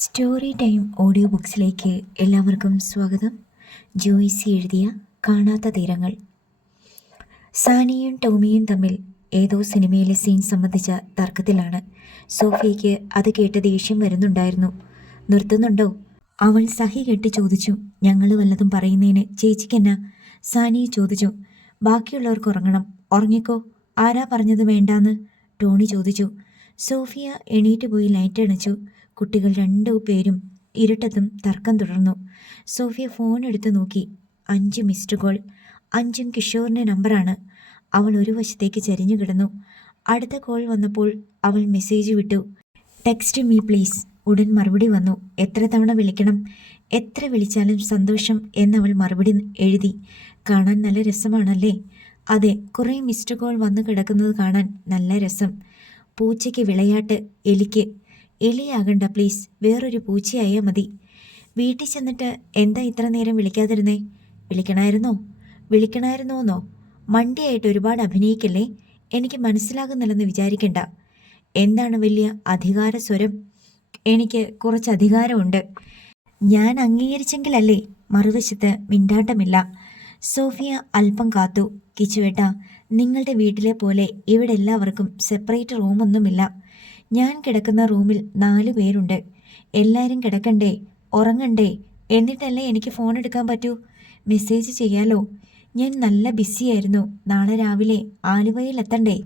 Story time audio ബുക്സിലേക്ക് എല്ലാവർക്കും സ്വാഗതം. ജോയ്സി എഴുതിയ കാണാത്ത തീരങ്ങൾ. സാനിയും ടോമിയും തമ്മിൽ ഏതോ സിനിമയിലെ സീൻ സംബന്ധിച്ച തർക്കത്തിലാണ്. സോഫിയയ്ക്ക് അത് കേട്ട് ദേഷ്യം വരുന്നുണ്ടായിരുന്നു. നിർത്തുന്നുണ്ടോ? അവൾ സഹി കെട്ടി ചോദിച്ചു. ഞങ്ങൾ വല്ലതും പറയുന്നതിന് ചേച്ചിക്കെന്നാ? സാനിയെ ചോദിച്ചു. ബാക്കിയുള്ളവർക്ക് ഉറങ്ങണം. ഉറങ്ങിക്കോ. ആരാ പറഞ്ഞത് വേണ്ടാന്ന്? ടോണി ചോദിച്ചു. സോഫിയ എണീറ്റ് പോയി ലൈറ്റ് അണച്ചു. കുട്ടികൾ രണ്ടുപേരും ഇരുട്ടത്തും തർക്കം തുടർന്നു. സോഫിയ ഫോൺ എടുത്തു നോക്കി. 5 മിസ്ഡ് കോൾ. 5ഉം കിഷോറിൻ്റെ നമ്പറാണ്. അവൾ ഒരു വശത്തേക്ക് ചരിഞ്ഞു കിടന്നു. അടുത്ത കോൾ വന്നപ്പോൾ അവൾ മെസ്സേജ് വിട്ടു. Text me please. ഉടൻ മറുപടി വന്നു. എത്ര തവണ വിളിക്കണം? എത്ര വിളിച്ചാലും സന്തോഷം എന്നവൾ മറുപടി എഴുതി. കാണാൻ നല്ല രസമാണല്ലേ? അതെ, കുറേ മിസ്ഡ് കോൾ വന്നു കിടക്കുന്നത് കാണാൻ നല്ല രസം. പൂച്ചയ്ക്ക് വിളയാട്ട്, എലിക്ക്. എലിയാകണ്ട പ്ലീസ്, വേറൊരു പൂച്ചയായാൽ മതി. വീട്ടിൽ ചെന്നിട്ട് എന്താ ഇത്ര നേരം വിളിക്കാതിരുന്നേ? വിളിക്കണമായിരുന്നോന്നോ? മണ്ടിയായിട്ട് ഒരുപാട് അഭിനയിക്കല്ലേ. എനിക്ക് മനസ്സിലാകുന്നില്ലെന്ന് വിചാരിക്കണ്ട. എന്താണ് വലിയ അധികാര സ്വരം? എനിക്ക് കുറച്ച് അധികാരമുണ്ട്. ഞാൻ അംഗീകരിച്ചെങ്കിലല്ലേ? മറുവശത്ത് മിണ്ടാട്ടമില്ല. സോഫിയ അല്പം കാത്തു. കിച്ചുവേട്ട, നിങ്ങളുടെ വീട്ടിലെ പോലെ ഇവിടെ എല്ലാവർക്കും സെപ്പറേറ്റ് റൂമൊന്നുമില്ല. ഞാൻ കിടക്കുന്ന റൂമിൽ 4 പേരുണ്ട്. എല്ലാവരും കിടക്കണ്ടേ, ഉറങ്ങണ്ടേ? എന്നിട്ടല്ലേ എനിക്ക് ഫോൺ എടുക്കാൻ പറ്റൂ. മെസ്സേജ് ചെയ്യാലോ. ഞാൻ നല്ല ബിസിയായിരുന്നു. നാളെ രാവിലെ ആലുവയിൽ എത്തണ്ടേ?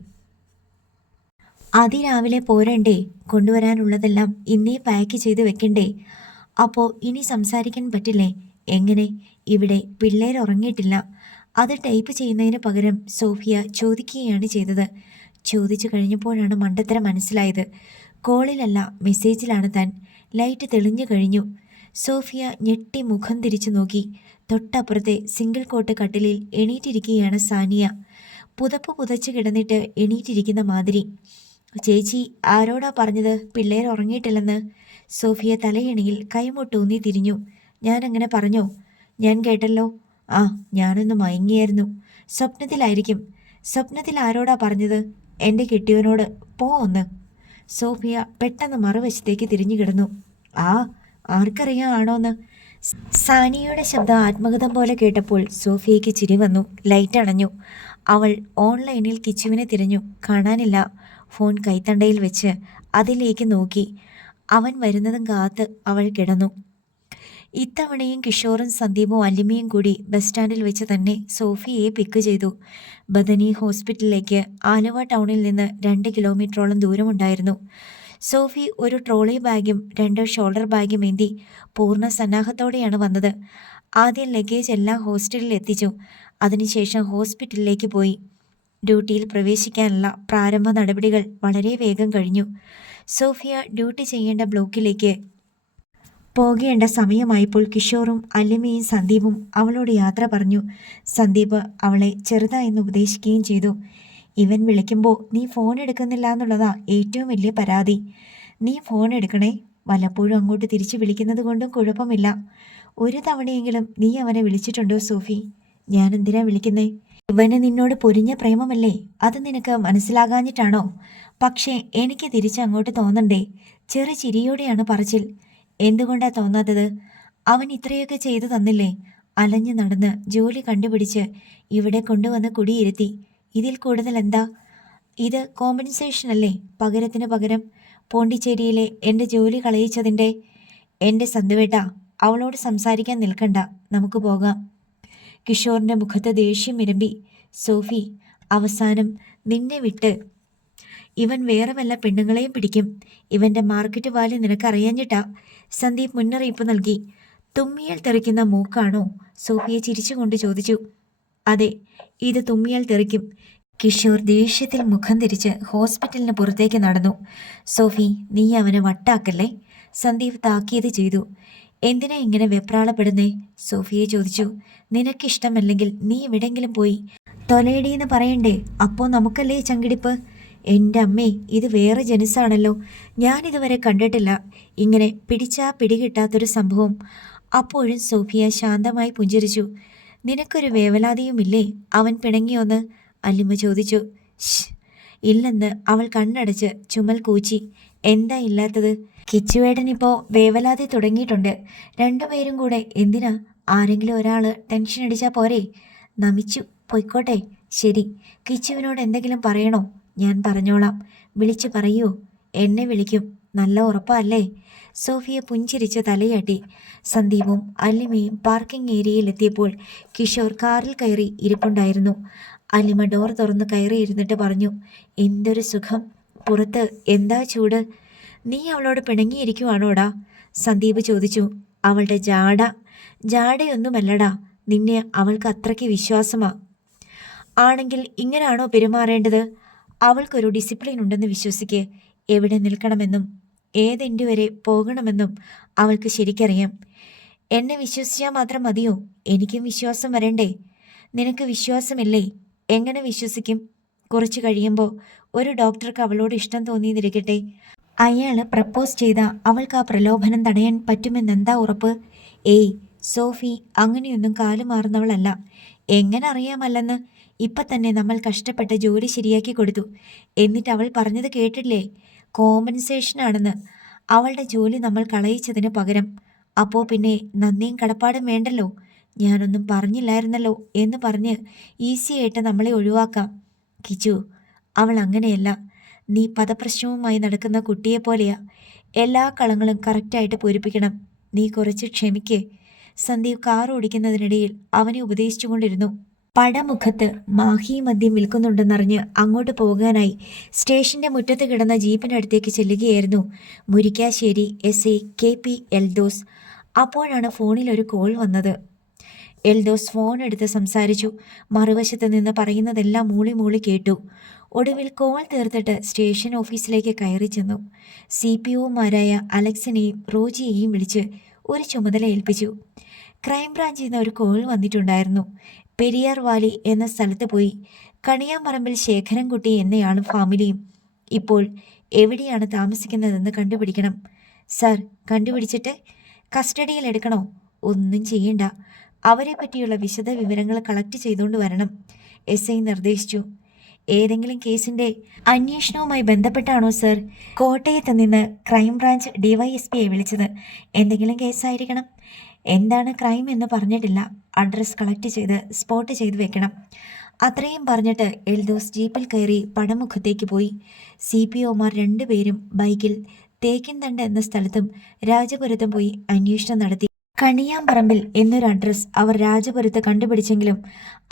അതിരാവിലെ പോരണ്ടേ? കൊണ്ടുവരാനുള്ളതെല്ലാം ഇന്നേ പാക്ക് ചെയ്ത് വെക്കണ്ടേ? അപ്പോൾ ഇനി സംസാരിക്കാൻ പറ്റില്ലേ? എങ്ങനെ? ഇവിടെ പിള്ളേർ ഉറങ്ങിയിട്ടില്ല. അത് ടൈപ്പ് ചെയ്യുന്നതിന് പകരം സോഫിയ ചോദിക്കുകയാണ് ചെയ്തത്. ചോദിച്ചു കഴിഞ്ഞപ്പോഴാണ് മണ്ടത്തരം മനസ്സിലായത്. കോളിലല്ല, മെസ്സേജിലാണ് താൻ. ലൈറ്റ് തെളിഞ്ഞു കഴിഞ്ഞു. സോഫിയ ഞെട്ടി മുഖം തിരിച്ചു നോക്കി. തൊട്ടപ്പുറത്തെ സിംഗിൾ കോട്ട് കട്ടിലിൽ എണീറ്റിരിക്കുകയാണ് സാനിയ. പുതപ്പ് പുതച്ച് കിടന്നിട്ട് എണീറ്റിരിക്കുന്ന മാതിരി. ചേച്ചി ആരോടാ പറഞ്ഞത് പിള്ളേർ ഉറങ്ങിയിട്ടില്ലെന്ന്? സോഫിയ തലയണിയിൽ കൈമുട്ടൂന്നി തിരിഞ്ഞു. ഞാനങ്ങനെ പറഞ്ഞോ? ഞാൻ കേട്ടല്ലോ. ആ, ഞാനൊന്ന് മയങ്ങിയായിരുന്നു. സ്വപ്നത്തിലായിരിക്കും. സ്വപ്നത്തിൽ ആരോടാ പറഞ്ഞത്? എൻ്റെ കെട്ടിയവനോട്. പോ ഒന്ന്. സോഫിയ പെട്ടെന്ന് മറുവശത്തേക്ക് തിരിഞ്ഞു കിടന്നു. ആർക്കറിയാം ആണോന്ന്? സാനിയയുടെ ശബ്ദം ആത്മഗതം പോലെ കേട്ടപ്പോൾ സോഫിയയ്ക്ക് ചിരി വന്നു. ലൈറ്റ് അണഞ്ഞു. അവൾ ഓൺലൈനിൽ കിച്ചുവിനെ തിരഞ്ഞു. കാണാനില്ല. ഫോൺ കൈത്തണ്ടയിൽ വെച്ച് അതിലേക്ക് നോക്കി. അവൻ വരുന്നതും കാത്ത് അവൾ കിടന്നു. ഇത്തവണയും കിഷോറും സന്ദീപും അല്ലിമയും കൂടി ബസ് സ്റ്റാൻഡിൽ വെച്ച് തന്നെ സോഫിയയെ പിക്ക് ചെയ്തു. ബദനി ഹോസ്പിറ്റലിലേക്ക് ആലുവ ടൗണിൽ നിന്ന് 2 കിലോമീറ്ററോളം ദൂരമുണ്ടായിരുന്നു. സോഫി ഒരു ട്രോളി ബാഗും 2 ഷോൾഡർ ബാഗും ഏന്തി പൂർണ്ണ സന്നാഹത്തോടെയാണ് വന്നത്. ആദ്യം ലഗേജ് എല്ലാം ഹോസ്റ്റലിൽ എത്തിച്ചു. അതിനുശേഷം ഹോസ്പിറ്റലിലേക്ക് പോയി. ഡ്യൂട്ടിയിൽ പ്രവേശിക്കാനുള്ള പ്രാരംഭ നടപടികൾ വളരെ വേഗം കഴിഞ്ഞു. സോഫിയ ഡ്യൂട്ടി ചെയ്യേണ്ട ബ്ലോക്കിലേക്ക് പോകേണ്ട സമയമായപ്പോൾ കിഷോറും അല്ലിമയും സന്ദീപും അവളോട് യാത്ര പറഞ്ഞു. സന്ദീപ് അവളെ ചെറുതായെന്ന് ഉപദേശിക്കുകയും ചെയ്തു. ഇവൻ വിളിക്കുമ്പോൾ നീ ഫോൺ എടുക്കുന്നില്ല എന്നുള്ളതാ ഏറ്റവും വലിയ പരാതി. നീ ഫോൺ എടുക്കണേ. വല്ലപ്പോഴും അങ്ങോട്ട് തിരിച്ചു വിളിക്കുന്നത് കൊണ്ടും കുഴപ്പമില്ല. ഒരു തവണയെങ്കിലും നീ അവനെ വിളിച്ചിട്ടുണ്ടോ സോഫി? ഞാൻ എന്തിനാ വിളിക്കുന്നേ? ഇവന് നിന്നോട് പൊരിഞ്ഞ പ്രേമമല്ലേ? അത് നിനക്ക് മനസ്സിലാകാഞ്ഞിട്ടാണോ? പക്ഷേ എനിക്ക് തിരിച്ചങ്ങോട്ട് തോന്നണ്ടേ? ചെറു ചിരിയോടെയാണ് പറച്ചിൽ. എന്തുകൊണ്ടാ തോന്നാത്തത്? അവൻ ഇത്രയൊക്കെ ചെയ്തു തന്നില്ലേ? അലഞ്ഞു നടന്ന് ജോലി കണ്ടുപിടിച്ച് ഇവിടെ കൊണ്ടുവന്ന് കുടിയിരുത്തി. ഇതിൽ കൂടുതൽ എന്താ? ഇത് കോമ്പൻസേഷൻ അല്ലേ? പകരത്തിന് പകരം പോണ്ടിച്ചേരിയിലെ എൻ്റെ ജോലി കളയിച്ചതിൻ്റെ. എൻ്റെ സന്തുവേട്ട, അവളോട് സംസാരിക്കാൻ നിൽക്കണ്ട. നമുക്ക് പോകാം. കിഷോറിൻ്റെ മുഖത്ത് ദേഷ്യം ഇരമ്പി. സോഫി, അവസാനം നിന്നെ വിട്ട് ഇവൻ വേറെ വല്ല പെണ്ണുങ്ങളെയും പിടിക്കും. ഇവൻ്റെ മാർക്കറ്റ് വാല്യൂ നിനക്കറിയാഞ്ഞിട്ടാ. സന്ദീപ് മുന്നറിയിപ്പ് നൽകി. തുമ്മിയാൽ തെറിക്കുന്ന മൂക്കാണോ? സോഫിയെ ചിരിച്ചുകൊണ്ട് ചോദിച്ചു. അതെ, ഇത് തുമ്മിയാൽ തെറിക്കും. കിഷോർ ദേഷ്യത്തിൽ മുഖം തിരിച്ച് ഹോസ്പിറ്റലിന് പുറത്തേക്ക് നടന്നു. സോഫി, നീ അവനെ വട്ടാക്കല്ലേ? സന്ദീപ് താക്കീത് ചെയ്തു. എന്തിനാ ഇങ്ങനെ വെപ്രാളപ്പെടുന്നേ? സോഫിയെ ചോദിച്ചു. നിനക്കിഷ്ടമല്ലെങ്കിൽ നീ എവിടെങ്കിലും പോയി തൊലയിടീന്ന് പറയണ്ടേ? അപ്പോൾ നമുക്കല്ലേ ചങ്കിടിപ്പ്? എൻ്റെ അമ്മേ, ഇത് വേറെ ജനുസാണല്ലോ. ഞാനിതുവരെ കണ്ടിട്ടില്ല ഇങ്ങനെ പിടിച്ചാ പിടികിട്ടാത്തൊരു സംഭവം. അപ്പോഴും സോഫിയ ശാന്തമായി പുഞ്ചിരിച്ചു. നിനക്കൊരു വേവലാതിയുമില്ലേ അവൻ പിണങ്ങിയോന്ന്? അല്ലിമ ചോദിച്ചു. ഇല്ലെന്ന് അവൾ കണ്ണടച്ച് ചുമൽ കൂച്ചി. എന്താ ഇല്ലാത്തത്? കിച്ചുവേട്ടനിപ്പോൾ വേവലാതി തുടങ്ങിയിട്ടുണ്ട്. രണ്ടുപേരും കൂടെ എന്തിനാ? ആരെങ്കിലും ഒരാൾ ടെൻഷൻ അടിച്ചാൽ പോരെ? നമിച്ചു പൊയ്ക്കോട്ടെ. ശരി, കിച്ചുവിനോട് എന്തെങ്കിലും പറയണോ? ഞാൻ പറഞ്ഞോളാം. വിളിച്ചു പറയൂ. എന്നെ വിളിക്കും. നല്ല ഉറപ്പല്ലേ? സോഫിയ പുഞ്ചിരിച്ച് തലയാട്ടി. സന്ദീപും അല്ലിമയും പാർക്കിംഗ് ഏരിയയിലെത്തിയപ്പോൾ കിഷോർ കാറിൽ കയറി ഇരിപ്പുണ്ടായിരുന്നു. അല്ലിമ ഡോർ തുറന്ന് കയറിയിരുന്നിട്ട് പറഞ്ഞു, എന്തൊരു സുഖം. പുറത്ത് എന്താ ചൂട്. നീ അവളോട് പിണങ്ങിയിരിക്കുവാണോടാ? സന്ദീപ് ചോദിച്ചു. അവളുടെ ജാടയൊന്നുമല്ലടാ, നിന്നെ അവൾക്ക് അത്രയ്ക്ക് വിശ്വാസമാ. ആണെങ്കിൽ ഇങ്ങനാണോ പെരുമാറേണ്ടത്? അവൾക്കൊരു ഡിസിപ്ലിൻ ഉണ്ടെന്ന് വിശ്വസിക്ക്. എവിടെ നിൽക്കണമെന്നും ഏതെൻ്റെ വരെ പോകണമെന്നും അവൾക്ക് ശരിക്കറിയാം. എന്നെ വിശ്വസിച്ചാൽ മാത്രം മതിയോ? എനിക്കും വിശ്വാസം വരണ്ടേ? നിനക്ക് വിശ്വാസമില്ലേ? എങ്ങനെ വിശ്വസിക്കും? കുറച്ച് കഴിയുമ്പോൾ ഒരു ഡോക്ടർക്ക് അവളോട് ഇഷ്ടം തോന്നിയെന്നിരിക്കട്ടെ. അയാൾ പ്രപ്പോസ് ചെയ്ത അവൾക്ക് ആ പ്രലോഭനം തടയാൻ പറ്റുമെന്നെന്താ ഉറപ്പ്? ഏയ് സോഫി, അങ്ങനെയൊന്നും കാലുമാറുന്നവളല്ല. എങ്ങനെ അറിയാമല്ലെന്ന്? ഇപ്പം തന്നെ നമ്മൾ കഷ്ടപ്പെട്ട് ജോലി ശരിയാക്കി കൊടുത്തു. എന്നിട്ട് അവൾ പറഞ്ഞത് കേട്ടില്ലേ? കോമ്പൻസേഷനാണെന്ന്. അവളുടെ ജോലി നമ്മൾ കളയിച്ചതിന് പകരം. അപ്പോൾ പിന്നെ നന്ദിയും കടപ്പാടും വേണ്ടല്ലോ. ഞാനൊന്നും പറഞ്ഞില്ലായിരുന്നല്ലോ എന്ന് പറഞ്ഞ് ഈസിയായിട്ട് നമ്മളെ ഒഴിവാക്കാം. കിച്ചു, അവൾ അങ്ങനെയല്ല. നീ പദപ്രശ്നവുമായി നടക്കുന്ന കുട്ടിയെപ്പോലെയാ. എല്ലാ കളങ്ങളും കറക്റ്റായിട്ട് പൂരിപ്പിക്കണം. നീ കുറച്ച് ക്ഷമിക്ക്. സന്ദീപ് കാർ ഓടിക്കുന്നതിനിടയിൽ അവനെ ഉപദേശിച്ചുകൊണ്ടിരുന്നു. പടമുഖത്ത് മാഹി മദ്യം വിൽക്കുന്നുണ്ടെന്നറിഞ്ഞ് അങ്ങോട്ട് പോകാനായി സ്റ്റേഷന്റെ മുറ്റത്ത് കിടന്ന ജീപ്പിനടുത്തേക്ക് ചെല്ലുകയായിരുന്നു മുരിക്കാശ്ശേരി SI KP എൽദോസ്. അപ്പോഴാണ് ഫോണിൽ ഒരു കോൾ വന്നത്. എൽദോസ് ഫോൺ എടുത്ത് സംസാരിച്ചു. മറുവശത്ത് നിന്ന് പറയുന്നതെല്ലാം മൂളി മൂളി കേട്ടു. ഒടുവിൽ കോൾ തീർത്തിട്ട് സ്റ്റേഷൻ ഓഫീസിലേക്ക് കയറി ചെന്നു. CPOമാരായ അലക്സിനെയും റോജിയെയും വിളിച്ച് ഒരു ചുമതല ഏൽപ്പിച്ചു. ക്രൈംബ്രാഞ്ചിൽ നിന്ന് ഒരു കോൾ വന്നിട്ടുണ്ടായിരുന്നു. പെരിയാർ വാലി എന്ന സ്ഥലത്ത് പോയി കണിയാമ്പറമ്പിൽ ശേഖരൻകുട്ടി എന്നയാളും ഫാമിലിയും ഇപ്പോൾ എവിടെയാണ് താമസിക്കുന്നതെന്ന് കണ്ടുപിടിക്കണം. സർ, കണ്ടുപിടിച്ചിട്ട് കസ്റ്റഡിയിൽ എടുക്കണോ? ഒന്നും ചെയ്യണ്ട. അവരെ പറ്റിയുള്ള വിശദ വിവരങ്ങൾ കളക്ട് ചെയ്തുകൊണ്ട് വരണം, SI നിർദ്ദേശിച്ചു. ഏതെങ്കിലും കേസിന്റെ അന്വേഷണവുമായി ബന്ധപ്പെട്ടാണോ സർ? കോട്ടയത്ത് നിന്ന് ക്രൈംബ്രാഞ്ച് DYSPയെ വിളിച്ചത്. എന്തെങ്കിലും കേസായിരിക്കണം. എന്താണ് ക്രൈം എന്ന് പറഞ്ഞിട്ടില്ല. അഡ്രസ് കളക്ട് ചെയ്ത് സ്പോട്ട് ചെയ്ത് വെക്കണം. അത്രയും പറഞ്ഞിട്ട് എൽദോസ് ജീപ്പിൽ കയറി പടമുഖത്തേക്ക് പോയി. CPOമാർ രണ്ടുപേരും ബൈക്കിൽ തേക്കിൻതണ്ട് എന്ന സ്ഥലത്തും രാജപുരത്തും പോയി അന്വേഷണം നടത്തി. കണിയാമ്പറമ്പിൽ എന്നൊരു അഡ്രസ് അവർ രാജപുരത്ത് കണ്ടുപിടിച്ചെങ്കിലും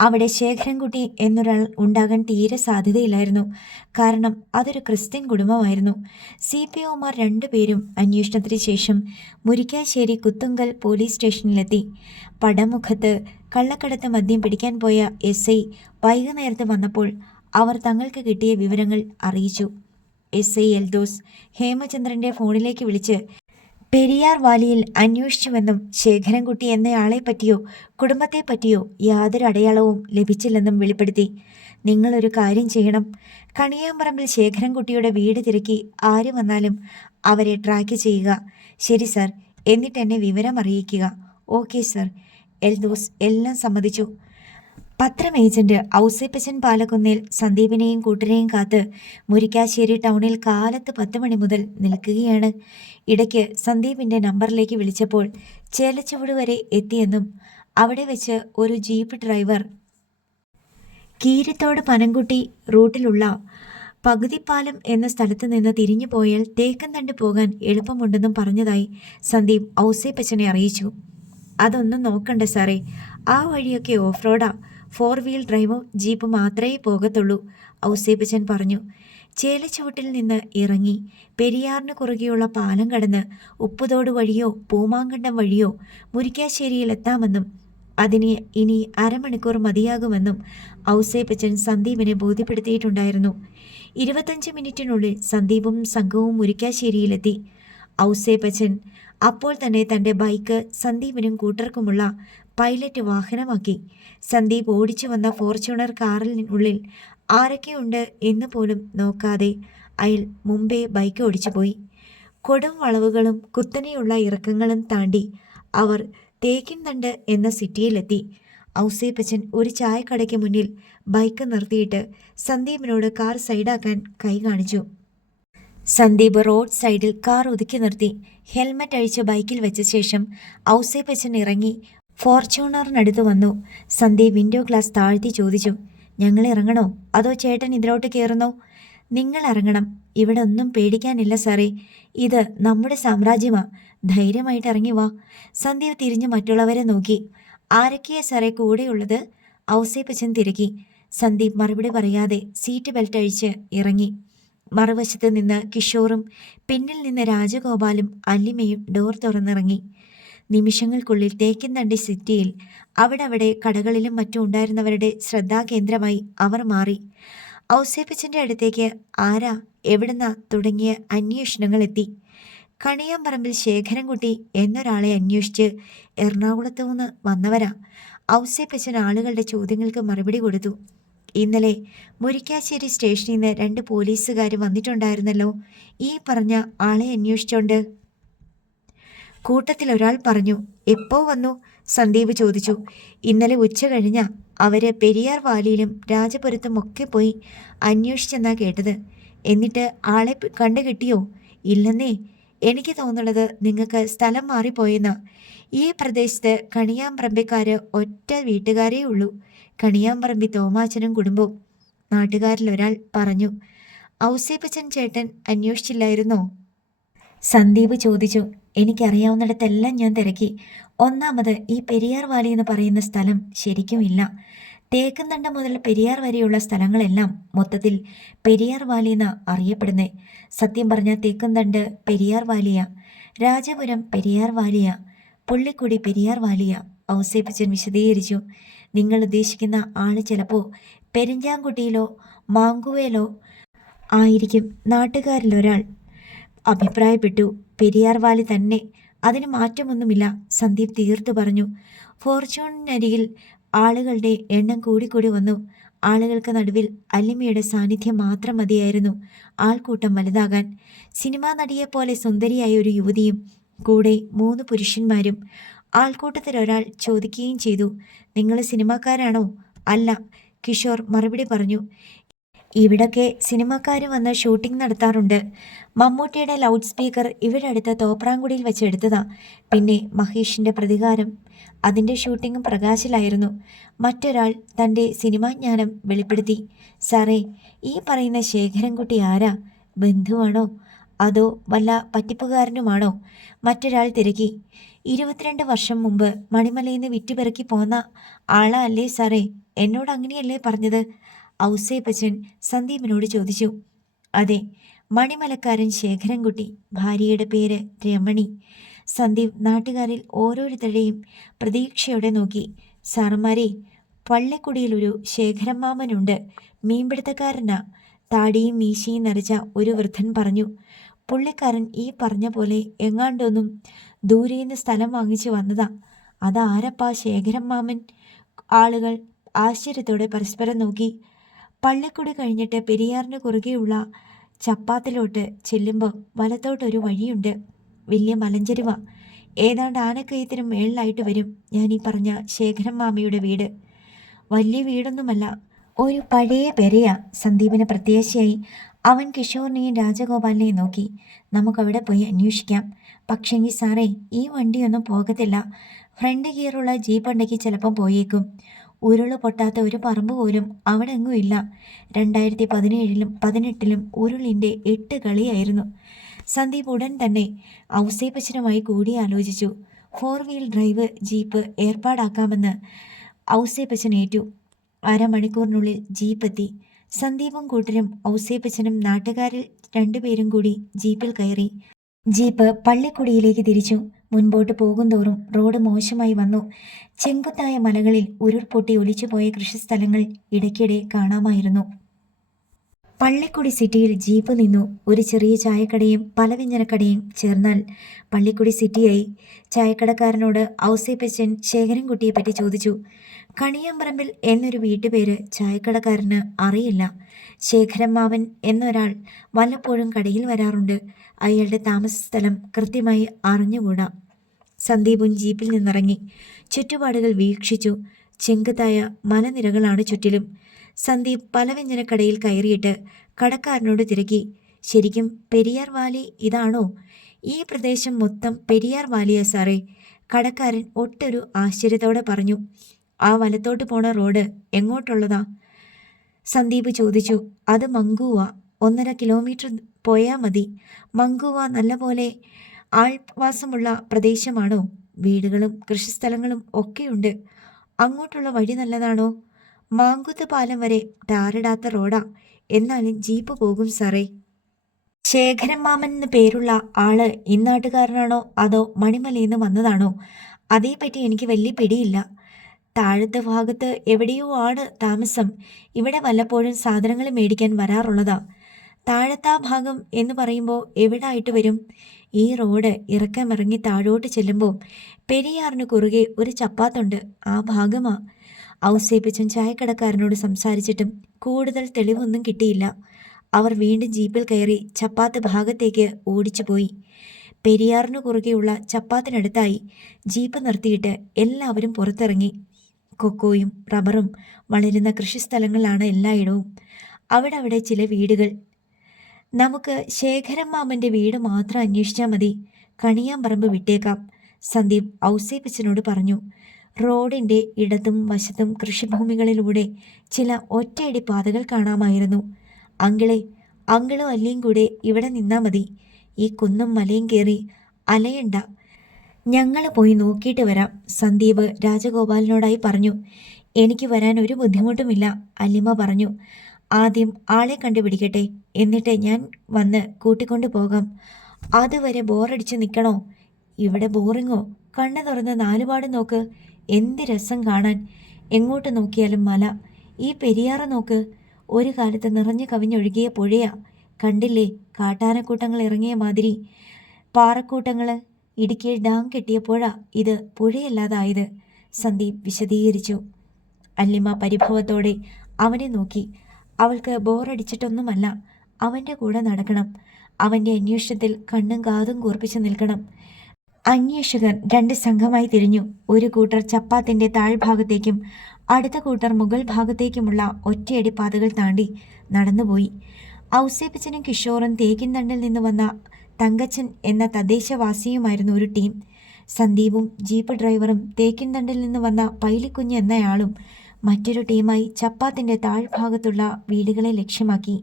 അവിടെ ശേഖരൻകുട്ടി എന്നൊരാൾ ഉണ്ടാകാൻ തീരെ സാധ്യതയില്ലായിരുന്നു. കാരണം അതൊരു ക്രിസ്ത്യൻ കുടുംബമായിരുന്നു. CPOമാർ രണ്ടുപേരും അന്വേഷണത്തിന് ശേഷം മുരിക്കാശ്ശേരി കുത്തുങ്കൽ പോലീസ് സ്റ്റേഷനിലെത്തി. പടമുഖത്ത് കള്ളക്കടത്ത് മദ്യം പിടിക്കാൻ പോയ SI വൈകുന്നേരത്ത് വന്നപ്പോൾ അവർ തങ്ങൾക്ക് കിട്ടിയ വിവരങ്ങൾ അറിയിച്ചു. SI എൽദോസ് ഹേമചന്ദ്രന്റെ ഫോണിലേക്ക് വിളിച്ച് പെരിയാർ വാലിയിൽ അന്വേഷിച്ചുവെന്നും ശേഖരൻകുട്ടി എന്നയാളെ പറ്റിയോ കുടുംബത്തെ പറ്റിയോ യാതൊരു അടയാളവും ലഭിച്ചില്ലെന്നും വെളിപ്പെടുത്തി. നിങ്ങളൊരു കാര്യം ചെയ്യണം. കണിയാമ്പറമ്പിൽ ശേഖരൻകുട്ടിയുടെ വീട് തിരക്കി ആര് വന്നാലും അവരെ ട്രാക്ക് ചെയ്യുക. ശരി സർ, എന്നിട്ട് എന്നെ വിവരം അറിയിക്കുക. Okay sir. എൽദോസ് എല്ലാം സമ്മതിച്ചു. പത്രം ഏജന്റ് ഔസേപ്പച്ചൻ പാലക്കുന്നിൽ സന്ദീപിനെയും കൂട്ടരെയും കാത്ത് മുരിക്കാശ്ശേരി ടൗണിൽ കാലത്ത് 10 മണി മുതൽ നിൽക്കുകയാണ്. ഇടയ്ക്ക് സന്ദീപിൻ്റെ നമ്പറിലേക്ക് വിളിച്ചപ്പോൾ ചേലച്ചുവട് വരെ എത്തിയെന്നും അവിടെ വെച്ച് ഒരു ജീപ്പ് ഡ്രൈവർ കീരിത്തോട് പനംകുട്ടി റൂട്ടിലുള്ള പകുതിപ്പാലം എന്ന സ്ഥലത്ത് നിന്ന് തിരിഞ്ഞു പോയാൽ തേക്കൻതണ്ട് പോകാൻ എളുപ്പമുണ്ടെന്നും പറഞ്ഞതായി സന്ദീപ് ഔസേപ്പച്ചനെ അറിയിച്ചു. അതൊന്നും നോക്കണ്ട സാറേ, ആ വഴിയൊക്കെ ഓഫ് റോഡാ. 4 വീൽ ഡ്രൈവോ ജീപ്പ് മാത്രമേ പോകത്തുള്ളൂ, ഔസേപ്പച്ചൻ പറഞ്ഞു. ചേലച്ചുവട്ടിൽ നിന്ന് ഇറങ്ങി പെരിയാറിന് കുറുകെയുള്ള പാലം കടന്ന് ഉപ്പുതോട് വഴിയോ പൂമാങ്കണ്ടം വഴിയോ മുരിക്കാശ്ശേരിയിൽ എത്താമെന്നും അതിന് ഇനി അരമണിക്കൂർ മതിയാകുമെന്നും ഔസേപ്പച്ചൻ സന്ദീപിനെ ബോധ്യപ്പെടുത്തിയിട്ടുണ്ടായിരുന്നു. 25 മിനിറ്റിനുള്ളിൽ സന്ദീപും സംഘവും മുരിക്കാശ്ശേരിയിലെത്തി. ഔസേപ്പച്ചൻ അപ്പോൾ തന്നെ തൻ്റെ ബൈക്ക് സന്ദീപിനും കൂട്ടർക്കുമുള്ള പൈലറ്റ് വാഹനമാക്കി. സന്ദീപ് ഓടിച്ചു വന്ന ഫോർച്യൂണർ കാറിനുള്ളിൽ ആരൊക്കെയുണ്ട് എന്ന് പോലും നോക്കാതെ അയാൾ മുമ്പേ ബൈക്ക് ഓടിച്ചു പോയി. കൊടും വളവുകളും കുത്തനെയുള്ള ഇറക്കങ്ങളും താണ്ടി അവർ തേക്കിൻതണ്ട് എന്ന സിറ്റിയിലെത്തി. ഔസേപ്പച്ചൻ ഒരു ചായക്കടയ്ക്ക് മുന്നിൽ ബൈക്ക് നിർത്തിയിട്ട് സന്ദീപിനോട് കാർ സൈഡാക്കാൻ കൈ കാണിച്ചു. സന്ദീപ് റോഡ് സൈഡിൽ കാർ ഒതുക്കി നിർത്തി. ഹെൽമറ്റ് അഴിച്ച് ബൈക്കിൽ വെച്ച ശേഷം ഔസേപ്പച്ചൻ ഇറങ്ങി ഫോർച്യൂണറിനടുത്ത് വന്നു. സന്ദീപ് വിൻഡോ ഗ്ലാസ് താഴ്ത്തി ചോദിച്ചു, ഞങ്ങൾ ഇറങ്ങണോ അതോ ചേട്ടൻ ഇതിലോട്ട് കയറുന്നോ? നിങ്ങൾ ഇറങ്ങണം. ഇവിടെ ഒന്നും പേടിക്കാനില്ല സാറേ, ഇത് നമ്മുടെ സാമ്രാജ്യമാ. ധൈര്യമായിട്ട് ഇറങ്ങി വാ. സന്ദീപ് തിരിഞ്ഞ് മറ്റുള്ളവരെ നോക്കി. ആരൊക്കെയാ സാറേ കൂടെയുള്ളത്? ഔസേപ്പച്ചൻ തിരക്കി. സന്ദീപ് മറുപടി പറയാതെ സീറ്റ് ബെൽറ്റ് അഴിച്ച് ഇറങ്ങി. മറുവശത്ത് നിന്ന് കിഷോറും പിന്നിൽ നിന്ന് രാജഗോപാലും അല്ലിമയും ഡോർ തുറന്നിറങ്ങി. നിമിഷങ്ങൾക്കുള്ളിൽ തേക്കിൻതണ്ടി സിറ്റിയിൽ അവിടെ കടകളിലും മറ്റും ഉണ്ടായിരുന്നവരുടെ ശ്രദ്ധാകേന്ദ്രമായി അവർ മാറി. ഔസേപ്പച്ചൻ്റെ അടുത്തേക്ക് ആരാ, എവിടുന്ന തുടങ്ങിയ അന്വേഷണങ്ങൾ എത്തി. കണിയാമ്പറമ്പിൽ ശേഖരൻകുട്ടി എന്നൊരാളെ അന്വേഷിച്ച് എറണാകുളത്തുനിന്ന് വന്നവരാ. ഔസേപ്പച്ചൻ ആളുകളുടെ ചോദ്യങ്ങൾക്ക് മറുപടി കൊടുത്തു. ഇന്നലെ മുരിക്കാശ്ശേരി സ്റ്റേഷനിൽ നിന്ന് 2 പോലീസുകാർ വന്നിട്ടുണ്ടായിരുന്നല്ലോ, ഈ പറഞ്ഞ ആളെ അന്വേഷിച്ചോണ്ട്. കൂട്ടത്തിലൊരാൾ പറഞ്ഞു. എപ്പോ വന്നു? സന്ദീപ് ചോദിച്ചു. ഇന്നലെ ഉച്ച കഴിഞ്ഞ. അവര് പെരിയാർ വാലിയിലും രാജപുരത്തും ഒക്കെ പോയി അന്വേഷിച്ചെന്നാ കേട്ടത്. എന്നിട്ട് ആളെ കണ്ടു കിട്ടിയോ? ഇല്ലെന്നേ. എനിക്ക് തോന്നുന്നത് നിങ്ങൾക്ക് സ്ഥലം മാറിപ്പോയെന്നാ. ഈ പ്രദേശത്ത് കണിയാമ്പറമ്പിക്കാര് ഒറ്റ വീട്ടുകാരേ ഉള്ളൂ, കണിയാമ്പറമ്പി തോമാച്ചനും കുടുംബവും. നാട്ടുകാരിലൊരാൾ പറഞ്ഞു. ഔസേപ്പച്ചൻ ചേട്ടൻ അന്വേഷിച്ചില്ലായിരുന്നോ? സന്ദീപ് ചോദിച്ചു. എനിക്കറിയാവുന്നിടത്തെല്ലാം ഞാൻ തിരക്കി. ഒന്നാമത് ഈ പെരിയാർ വാലി എന്ന് പറയുന്ന സ്ഥലം ശരിക്കും ഇല്ല. തേക്കുംതണ്ട മുതൽ പെരിയാർ വരെയുള്ള സ്ഥലങ്ങളെല്ലാം മൊത്തത്തിൽ പെരിയാർ വാലി എന്ന് അറിയപ്പെടുന്നേ. സത്യം പറഞ്ഞാൽ തേക്കുംതണ്ട് പെരിയാർ വാലിയ, രാജപുരം പെരിയാർ വാലിയ, പുള്ളിക്കുടി പെരിയാർ വാലിയ. ഔസേപ്പച്ചൻ വിശദീകരിച്ചു. നിങ്ങൾ ഉദ്ദേശിക്കുന്ന ആള് ചിലപ്പോൾ പെരിഞ്ചാംകുട്ടിയിലോ മാങ്കുവേലോ ആയിരിക്കും, നാട്ടുകാരിലൊരാൾ അഭിപ്രായപ്പെട്ടു. പെരിയാർ വാലി തന്നെ, അതിന് മാറ്റമൊന്നുമില്ല, സന്ദീപ് തീർത്തു പറഞ്ഞു. ഫോർച്യൂണിനരികിൽ ആളുകളുടെ എണ്ണം കൂടിക്കൂടി വന്നു. ആളുകൾക്ക് നടുവിൽ അല്ലിമയുടെ സാന്നിധ്യം മാത്രം മതിയായിരുന്നു ആൾക്കൂട്ടം വലുതാകാൻ. സിനിമാ നടിയെപ്പോലെ സുന്ദരിയായ ഒരു യുവതിയും കൂടെ 3 പുരുഷന്മാരും. ആൾക്കൂട്ടത്തിലൊരാൾ ചോദിക്കുകയും ചെയ്തു, നിങ്ങൾ സിനിമാക്കാരാണോ? അല്ല, കിഷോർ മറുപടി പറഞ്ഞു. ഇവിടൊക്കെ സിനിമാക്കാർ വന്ന് ഷൂട്ടിംഗ് നടത്താറുണ്ട്. മമ്മൂട്ടിയുടെ ലൗഡ് സ്പീക്കർ ഇവിടെ അടുത്ത് തോപ്രാംകുടിയിൽ വെച്ച് എടുത്തതാ. പിന്നെ മഹേഷിൻ്റെ പ്രതികാരം, അതിൻ്റെ ഷൂട്ടിങ്ങും പ്രകാശിലായിരുന്നു. മറ്റൊരാൾ തൻ്റെ സിനിമാജ്ഞാനം വെളിപ്പെടുത്തി. സാറേ, ഈ പറയുന്ന ശേഖരൻകുട്ടി ആരാ? ബന്ധുവാണോ അതോ വല്ല പറ്റിപ്പുകാരനുമാണോ? മറ്റൊരാൾ തിരക്കി. 22 വർഷം മുമ്പ് മണിമലയിൽ നിന്ന് വിറ്റുപെറുക്കി പോന്ന ആളാ അല്ലേ സാറേ? എന്നോട് അങ്ങനെയല്ലേ പറഞ്ഞത്? ഔസേപ്പച്ചൻ സന്ദീപിനോട് ചോദിച്ചു. അതെ, മണിമലക്കാരൻ ശേഖരൻകുട്ടി. ഭാര്യയുടെ പേര് രമണി. സന്ദീപ് നാട്ടുകാരിൽ ഓരോരുത്തരുടെയും പ്രതീക്ഷയോടെ നോക്കി. സാറന്മാരെ, പള്ളിക്കുടിയിലൊരു ശേഖരമാമനുണ്ട്, മീൻപിടുത്തക്കാരനാ. താടിയും മീശയും നരച്ച ഒരു വൃദ്ധൻ പറഞ്ഞു. പുള്ളിക്കാരൻ ഈ പറഞ്ഞ പോലെ എങ്ങാണ്ടൊന്നും ദൂരേന്ന് സ്ഥലം വാങ്ങിച്ചു വന്നതാ. അതാരപ്പാ ശേഖരമാമൻ? ആളുകൾ ആശ്ചര്യത്തോടെ പരസ്പരം നോക്കി. പള്ളിക്കുടി കഴിഞ്ഞിട്ട് പെരിയാറിന് കുറുകെയുള്ള ചപ്പാത്തിലോട്ട് ചെല്ലുമ്പോൾ വലത്തോട്ടൊരു വഴിയുണ്ട്. വലിയ മലഞ്ചെരുവ. ഏതാണ്ട് ആനക്കയത്തിനും മേളിലായിട്ട് വരും ഞാൻ ഈ പറഞ്ഞ ശേഖരൻ മാമയുടെ വീട്. വലിയ വീടൊന്നുമല്ല, ഒരു പഴയ പെരയാ. സന്ദീപിന് പ്രത്യാശയായി. അവൻ കിഷോറിനെയും രാജഗോപാലിനെയും നോക്കി. നമുക്കവിടെ പോയി അന്വേഷിക്കാം. പക്ഷെങ്കിൽ സാറേ, ഈ വണ്ടിയൊന്നും പോകത്തില്ല. ഫ്രണ്ട് ഗിയറുള്ള ജീപ്പ് ഉണ്ടെങ്കിൽ ചിലപ്പം പോയേക്കും. ഉരുള് പൊട്ടാത്ത ഒരു പറമ്പ് പോലും അവിടെ എങ്ങും ഇല്ല. 2017-ലും 18-ലും ഉരുളിൻ്റെ 8 കളിയായിരുന്നു. സന്ദീപ് ഉടൻ തന്നെ ഔസേപ്പച്ചനുമായി കൂടിയാലോചിച്ചു. 4 വീൽ ഡ്രൈവ് ജീപ്പ് ഏർപ്പാടാക്കാമെന്ന് ഔസേപ്പച്ചൻ ഏറ്റു. അരമണിക്കൂറിനുള്ളിൽ ജീപ്പെത്തി. സന്ദീപും കൂട്ടരും ഔസേപ്പച്ചനും നാട്ടുകാരിൽ 2 പേരും കൂടി ജീപ്പിൽ കയറി. ജീപ്പ് പള്ളിക്കുടിയിലേക്ക് തിരിച്ചു. മുൻപോട്ട് പോകുന്തോറും റോഡ് മോശമായി വന്നു. ചെങ്കുത്തായ മലകളിൽ ഉരുൾപൊട്ടി ഒലിച്ചുപോയ കൃഷിസ്ഥലങ്ങൾ ഇടയ്ക്കിടെ കാണാമായിരുന്നു. പള്ളിക്കുടി സിറ്റിയിൽ ജീപ്പ് നിന്നു. ഒരു ചെറിയ ചായക്കടയും പലവ്യഞ്ജനക്കടയും ചേർന്നാൽ പള്ളിക്കുടി സിറ്റിയായി. ചായക്കടക്കാരനോട് ഔസേപ്പച്ചൻ ശേഖരൻകുട്ടിയെപ്പറ്റി ചോദിച്ചു. കണിയാമ്പറമ്പിൽ എന്നൊരു വീട്ടുപേര് ചായക്കടക്കാരന് അറിയില്ല. ശേഖരമ്മാവൻ എന്നൊരാൾ വല്ലപ്പോഴും കടയിൽ വരാറുണ്ട്. അയാളുടെ താമസ സ്ഥലം കൃത്യമായി അറിഞ്ഞുകൂടാ. സന്ദീപും ജീപ്പിൽ നിന്നിറങ്ങി. ചുറ്റുപാടുകൾ വീക്ഷിച്ചു. ചെങ്കുത്തായ മലനിരകളാണ് ചുറ്റിലും. സന്ദീപ് പലവ്യഞ്ജനക്കടയിൽ കയറിയിട്ട് കടക്കാരനോട് തിരക്കി. ശരിക്കും പെരിയാർ വാലി ഇതാണോ? ഈ പ്രദേശം മൊത്തം പെരിയാർ വാലിയാ സാറേ, കടക്കാരൻ ഒട്ടൊരു ആശ്ചര്യത്തോടെ പറഞ്ഞു. ആ വലത്തോട്ട് പോണ റോഡ് എങ്ങോട്ടുള്ളതാ? സന്ദീപ് ചോദിച്ചു. അത് മങ്കൂവ, 1.5 കിലോമീറ്റർ പോയാൽ മതി. മങ്കൂവ നല്ലപോലെ ആൾവാസമുള്ള പ്രദേശമാണോ? വീടുകളും കൃഷിസ്ഥലങ്ങളും ഒക്കെയുണ്ട്. അങ്ങോട്ടുള്ള വഴി നല്ലതാണോ? മാങ്കുത്ത് പാലം വരെ ടാറിടാത്ത റോഡാ, എന്നാലും ജീപ്പ് പോകും സാറേ. ശേഖരൻ മാമൻ എന്ന് പേരുള്ള ആള് ഇന്നാട്ടുകാരനാണോ അതോ മണിമലയിന്ന് വന്നതാണോ? അതേപ്പറ്റി എനിക്ക് വലിയ പിടിയില്ല. താഴത്തെ ഭാഗത്ത് എവിടെയോ ആണ് താമസം. ഇവിടെ വല്ലപ്പോഴും സാധനങ്ങൾ മേടിക്കാൻ വരാറുള്ളതാ. താഴത്താ ഭാഗം എന്ന് പറയുമ്പോൾ എവിടായിട്ട് വരും? ഈ റോഡ് ഇറക്കമിറങ്ങി താഴോട്ട് ചെല്ലുമ്പോൾ പെരിയാറിന് കുറുകെ ഒരു ചപ്പാത്തുണ്ട്, ആ ഭാഗമാ. ഔസേപ്പിച്ചൻ ചായക്കടക്കാരനോട് സംസാരിച്ചിട്ടും കൂടുതൽ തെളിവൊന്നും കിട്ടിയില്ല. അവർ വീണ്ടും ജീപ്പിൽ കയറി ചപ്പാത്ത് ഭാഗത്തേക്ക് ഓടിച്ചുപോയി. പെരിയാറിന് കുറുകെയുള്ള ചപ്പാത്തിനടുത്തായി ജീപ്പ് നിർത്തിയിട്ട് എല്ലാവരും പുറത്തിറങ്ങി. കൊക്കോയും റബ്ബറും വളരുന്ന കൃഷിസ്ഥലങ്ങളാണ് എല്ലായിടവും. അവിടെ ചില വീടുകൾ. നമുക്ക് ശേഖരൻ മാമൻ്റെ വീട് മാത്രം അന്വേഷിച്ചാൽ മതി. കണിയാമ്പറമ്പ് വിട്ടേക്കാം, സന്ദീപ് ഔസേപ്പച്ചനോട് പറഞ്ഞു. റോഡിൻ്റെ ഇടതും വശത്തും കൃഷിഭൂമികളിലൂടെ ചില ഒറ്റയടി പാതകൾ കാണാമായിരുന്നു. അങ്കിളും അല്ലിയും കൂടെ ഇവിടെ നിന്നാ മതി. ഈ കുന്നും മലയും കയറി അലയണ്ട, ഞങ്ങൾ പോയി നോക്കിയിട്ട് വരാം, സന്ദീപ് രാജഗോപാലിനോടായി പറഞ്ഞു. എനിക്ക് വരാൻ ഒരു ബുദ്ധിമുട്ടുമില്ല, അല്ലിമ പറഞ്ഞു. ആദ്യം ആളെ കണ്ടുപിടിക്കട്ടെ, എന്നിട്ട് ഞാൻ വന്ന് കൂട്ടിക്കൊണ്ടു പോകാം. അതുവരെ ബോറടിച്ച് നിൽക്കണോ? ഇവിടെ ബോറിങ്ങോ? കണ്ണു തുറന്ന് നാലുപാട് നോക്ക്, എന്ത് രസം കാണാൻ. എങ്ങോട്ട് നോക്കിയാലും മല. ഈ പെരിയാറ് നോക്ക്, ഒരു കാലത്ത് നിറഞ്ഞു കവിഞ്ഞൊഴുകിയ പുഴയാ. കണ്ടില്ലേ, കാട്ടാനക്കൂട്ടങ്ങൾ ഇറങ്ങിയ മാതിരി. പാറക്കൂട്ടങ്ങൾ ഇടുക്കിയിൽ ഡാം കെട്ടിയപ്പോഴാ ഇത് പുഴയല്ലാതായത്, സന്ദീപ് വിശദീകരിച്ചു. അല്ലിമ പരിഭവത്തോടെ അവനെ നോക്കി. അവൾക്ക് ബോറടിച്ചിട്ടൊന്നുമല്ല, അവൻ്റെ കൂടെ നടക്കണം. അവൻ്റെ അന്വേഷണത്തിൽ കണ്ണും കാതും കൂർപ്പിച്ചു നിൽക്കണം. അന്വേഷകർ 2 സംഘമായി തിരിഞ്ഞു. ഒരു കൂട്ടർ ചപ്പാത്തിൻ്റെ താഴ്ഭാഗത്തേക്കും അടുത്ത കൂട്ടർ മുകൾ ഭാഗത്തേക്കുമുള്ള ഒറ്റയടി പാതകൾ താണ്ടി നടന്നുപോയി. ഔസേപ്പച്ചനും കിഷോറും തേക്കിൻതണ്ടിൽ നിന്ന് വന്ന തങ്കച്ചൻ എന്ന തദ്ദേശവാസിയുമായിരുന്നു ഒരു ടീം. സന്ദീപും ജീപ്പ് ഡ്രൈവറും തേക്കിൻതണ്ടിൽ നിന്ന് വന്ന പൈലിക്കുഞ്ഞ് എന്നയാളും മറ്റൊരു ടീമായി ചപ്പാത്തിൻ്റെ താഴ്ഭാഗത്തുള്ള വീടുകളെ ലക്ഷ്യമാക്കി.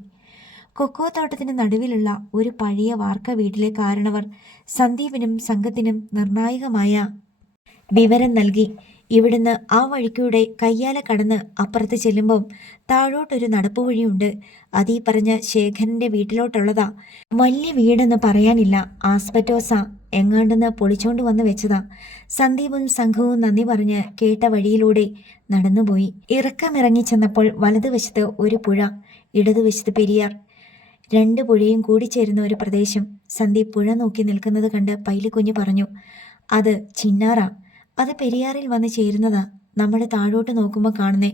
കൊക്കോ തോട്ടത്തിന് നടുവിലുള്ള ഒരു പഴയ വാർക്ക വീട്ടിലെ കാരണവർ സന്ദീപിനും സംഘത്തിനും നിർണായകമായ വിവരം നൽകി. ഇവിടുന്ന് ആ വഴിക്കൂടെ കയ്യാല കടന്ന് അപ്പുറത്ത് ചെല്ലുമ്പം താഴോട്ടൊരു നടപ്പുവഴിയുണ്ട്. അതീ പറഞ്ഞ ശേഖരൻ്റെ വീട്ടിലോട്ടുള്ളതാ. വലിയ വീടെന്ന് പറയാനില്ല, ആസ്പെറ്റോസാ, എങ്ങാണ്ടെന്ന് പൊളിച്ചോണ്ട് വന്ന് വെച്ചതാ. സന്ദീപും സംഘവും നന്ദി പറഞ്ഞ് കേട്ട വഴിയിലൂടെ നടന്നുപോയി. ഇറക്കമിറങ്ങി ചെന്നപ്പോൾ വലതുവശത്ത് ഒരു പുഴ, ഇടതുവശത്ത് പെരിയാർ. 2 പുഴയും കൂടിച്ചേരുന്ന ഒരു പ്രദേശം. സന്ദീപ് പുഴ നോക്കി നിൽക്കുന്നത് കണ്ട് പൈലിക്കുഞ്ഞ് പറഞ്ഞു. അത് ചിന്നാറാ. അത് പെരിയാറിൽ വന്ന് ചേരുന്നതാ. നമ്മൾ താഴോട്ട് നോക്കുമ്പോൾ കാണുന്നേ.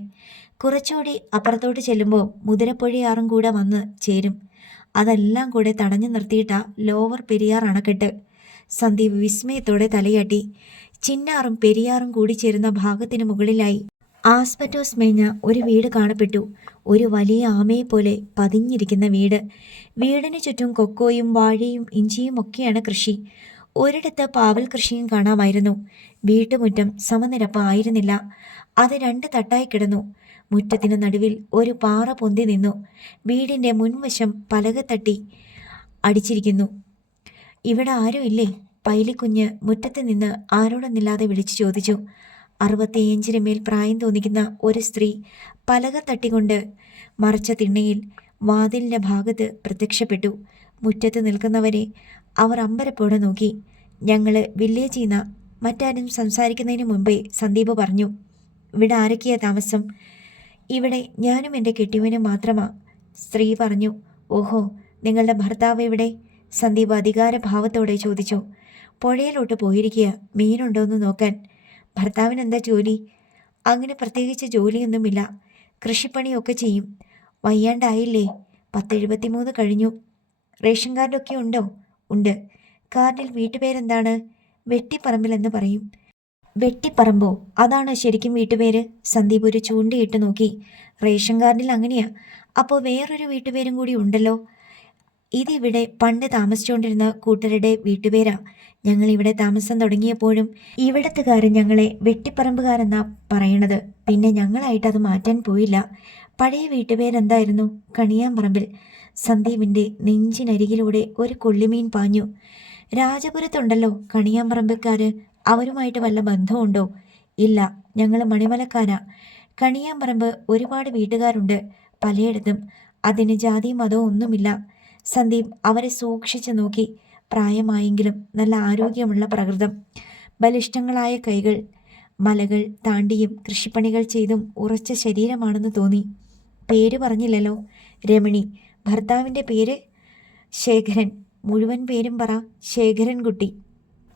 കുറച്ചുകൂടി അപ്പുറത്തോട്ട് ചെല്ലുമ്പോൾ മുതിരപ്പുഴയാറും കൂടെ വന്ന് ചേരും. അതെല്ലാം കൂടെ തടഞ്ഞു നിർത്തിയിട്ടാ ലോവർ പെരിയാർ അണക്കെട്ട്. സന്ദീപ് വിസ്മയത്തോടെ തലയാട്ടി. ചിന്നാറും പെരിയാറും കൂടി ചേരുന്ന ഭാഗത്തിന് മുകളിലായി ആസ്പെറ്റോസ് മേഞ്ഞ ഒരു വീട് കാണപ്പെട്ടു. ഒരു വലിയ ആമയെപ്പോലെ പതിഞ്ഞിരിക്കുന്ന വീട്. വീടിന് ചുറ്റും കൊക്കോയും വാഴയും ഇഞ്ചിയും ഒക്കെയാണ് കൃഷി. ഒരിടത്ത് പാവൽ കൃഷിയും കാണാമായിരുന്നു. വീട്ടുമുറ്റം സമനിരപ്പ് ആയിരുന്നില്ല. അത് 2 തട്ടായി കിടന്നു. മുറ്റത്തിന് നടുവിൽ ഒരു പാറ പൊന്തി നിന്നു. വീടിൻ്റെ മുൻവശം പലക തട്ടി അടിച്ചിരിക്കുന്നു. ഇവിടെ ആരുമില്ലേ? പൈലിക്കുഞ്ഞ് മുറ്റത്ത് നിന്ന് ആരോടൊന്നില്ലാതെ വിളിച്ചു ചോദിച്ചു. 65 മേൽ പ്രായം തോന്നിക്കുന്ന ഒരു സ്ത്രീ പലക തട്ടിക്കൊണ്ട് മറച്ച തിണ്ണയിൽ വാതിലിൻ്റെ ഭാഗത്ത് പ്രത്യക്ഷപ്പെട്ടു. മുറ്റത്ത് നിൽക്കുന്നവരെ അവർ അമ്പരപ്പോടെ നോക്കി. ഞങ്ങൾ വില്ലേജിൽ നിന്ന്. മറ്റാരും സംസാരിക്കുന്നതിന് മുമ്പേ സന്ദീപ് പറഞ്ഞു. ഇവിടെ ആരൊക്കെയാ താമസം? ഇവിടെ ഞാനും എൻ്റെ കെട്ടിയവനും മാത്രമാ, സ്ത്രീ പറഞ്ഞു. ഓഹോ, നിങ്ങളുടെ ഭർത്താവ് എവിടെ? സന്ദീപ് അധികാരഭാവത്തോടെ ചോദിച്ചു. പുഴയിലോട്ട് പോയിരിക്കുക, മീനുണ്ടോയെന്ന് നോക്കാൻ. ഭർത്താവിന് എന്താ ജോലി? അങ്ങനെ പ്രത്യേകിച്ച് ജോലിയൊന്നുമില്ല, കൃഷിപ്പണിയൊക്കെ ചെയ്യും. വയ്യാണ്ടായില്ലേ? 1073 കഴിഞ്ഞു. റേഷൻ കാർഡൊക്കെ ഉണ്ടോ? ഉണ്ട്. കാർഡിൽ വീട്ടുപേരെന്താണ്? വെട്ടിപ്പറമ്പിലെന്ന് പറയും. വെട്ടിപ്പറമ്പോ? അതാണ് ശരിക്കും വീട്ടുപേര്? സന്ദീപ് ഒരു ചൂണ്ടയിട്ട് നോക്കി. റേഷൻ കാർഡിൽ അങ്ങനെയാ. അപ്പോൾ വേറൊരു വീട്ടുപേരും കൂടി ഉണ്ടല്ലോ. ഇതിവിടെ പണ്ട് താമസിച്ചുകൊണ്ടിരുന്ന കൂട്ടരുടെ വീട്ടുപേരാ. ഞങ്ങൾ ഇവിടെ താമസം തുടങ്ങിയപ്പോഴും ഇവിടത്തുകാരൻ ഞങ്ങളെ വെട്ടിപ്പറമ്പുകാരെന്നാ പറയണത്. പിന്നെ ഞങ്ങളായിട്ട് അത് മാറ്റാൻ പോയില്ല. പഴയ വീട്ടുപേരെന്തായിരുന്നു? കണിയാമ്പറമ്പിൽ. സന്ദീപിൻ്റെ നെഞ്ചിനരികിലൂടെ ഒരു കൊള്ളിമീൻ പാഞ്ഞു. രാജപുരത്തുണ്ടല്ലോ കണിയാമ്പറമ്പക്കാര്. അവരുമായിട്ട് വല്ല ബന്ധമുണ്ടോ? ഇല്ല, ഞങ്ങൾ മണിമലക്കാരാ. കണിയാമ്പറമ്പ് ഒരുപാട് വീട്ടുകാരുണ്ട് പലയിടത്തും. അതിന് ജാതി മതവും ഒന്നുമില്ല. സന്ദീപ് അവരെ സൂക്ഷിച്ചു നോക്കി. പ്രായമായെങ്കിലും നല്ല ആരോഗ്യമുള്ള പ്രകൃതം, ബലിഷ്ഠങ്ങളായ കൈകൾ, മലകൾ താണ്ടിയും കൃഷിപ്പണികൾ ചെയ്തും ഉറച്ച ശരീരമാണെന്ന് തോന്നി. പേര് പറഞ്ഞില്ലല്ലോ. രമണി. ഭർത്താവിൻ്റെ പേര്? ശേഖരൻ. മുഴുവൻ പേരും പറ. ശേഖരൻകുട്ടി.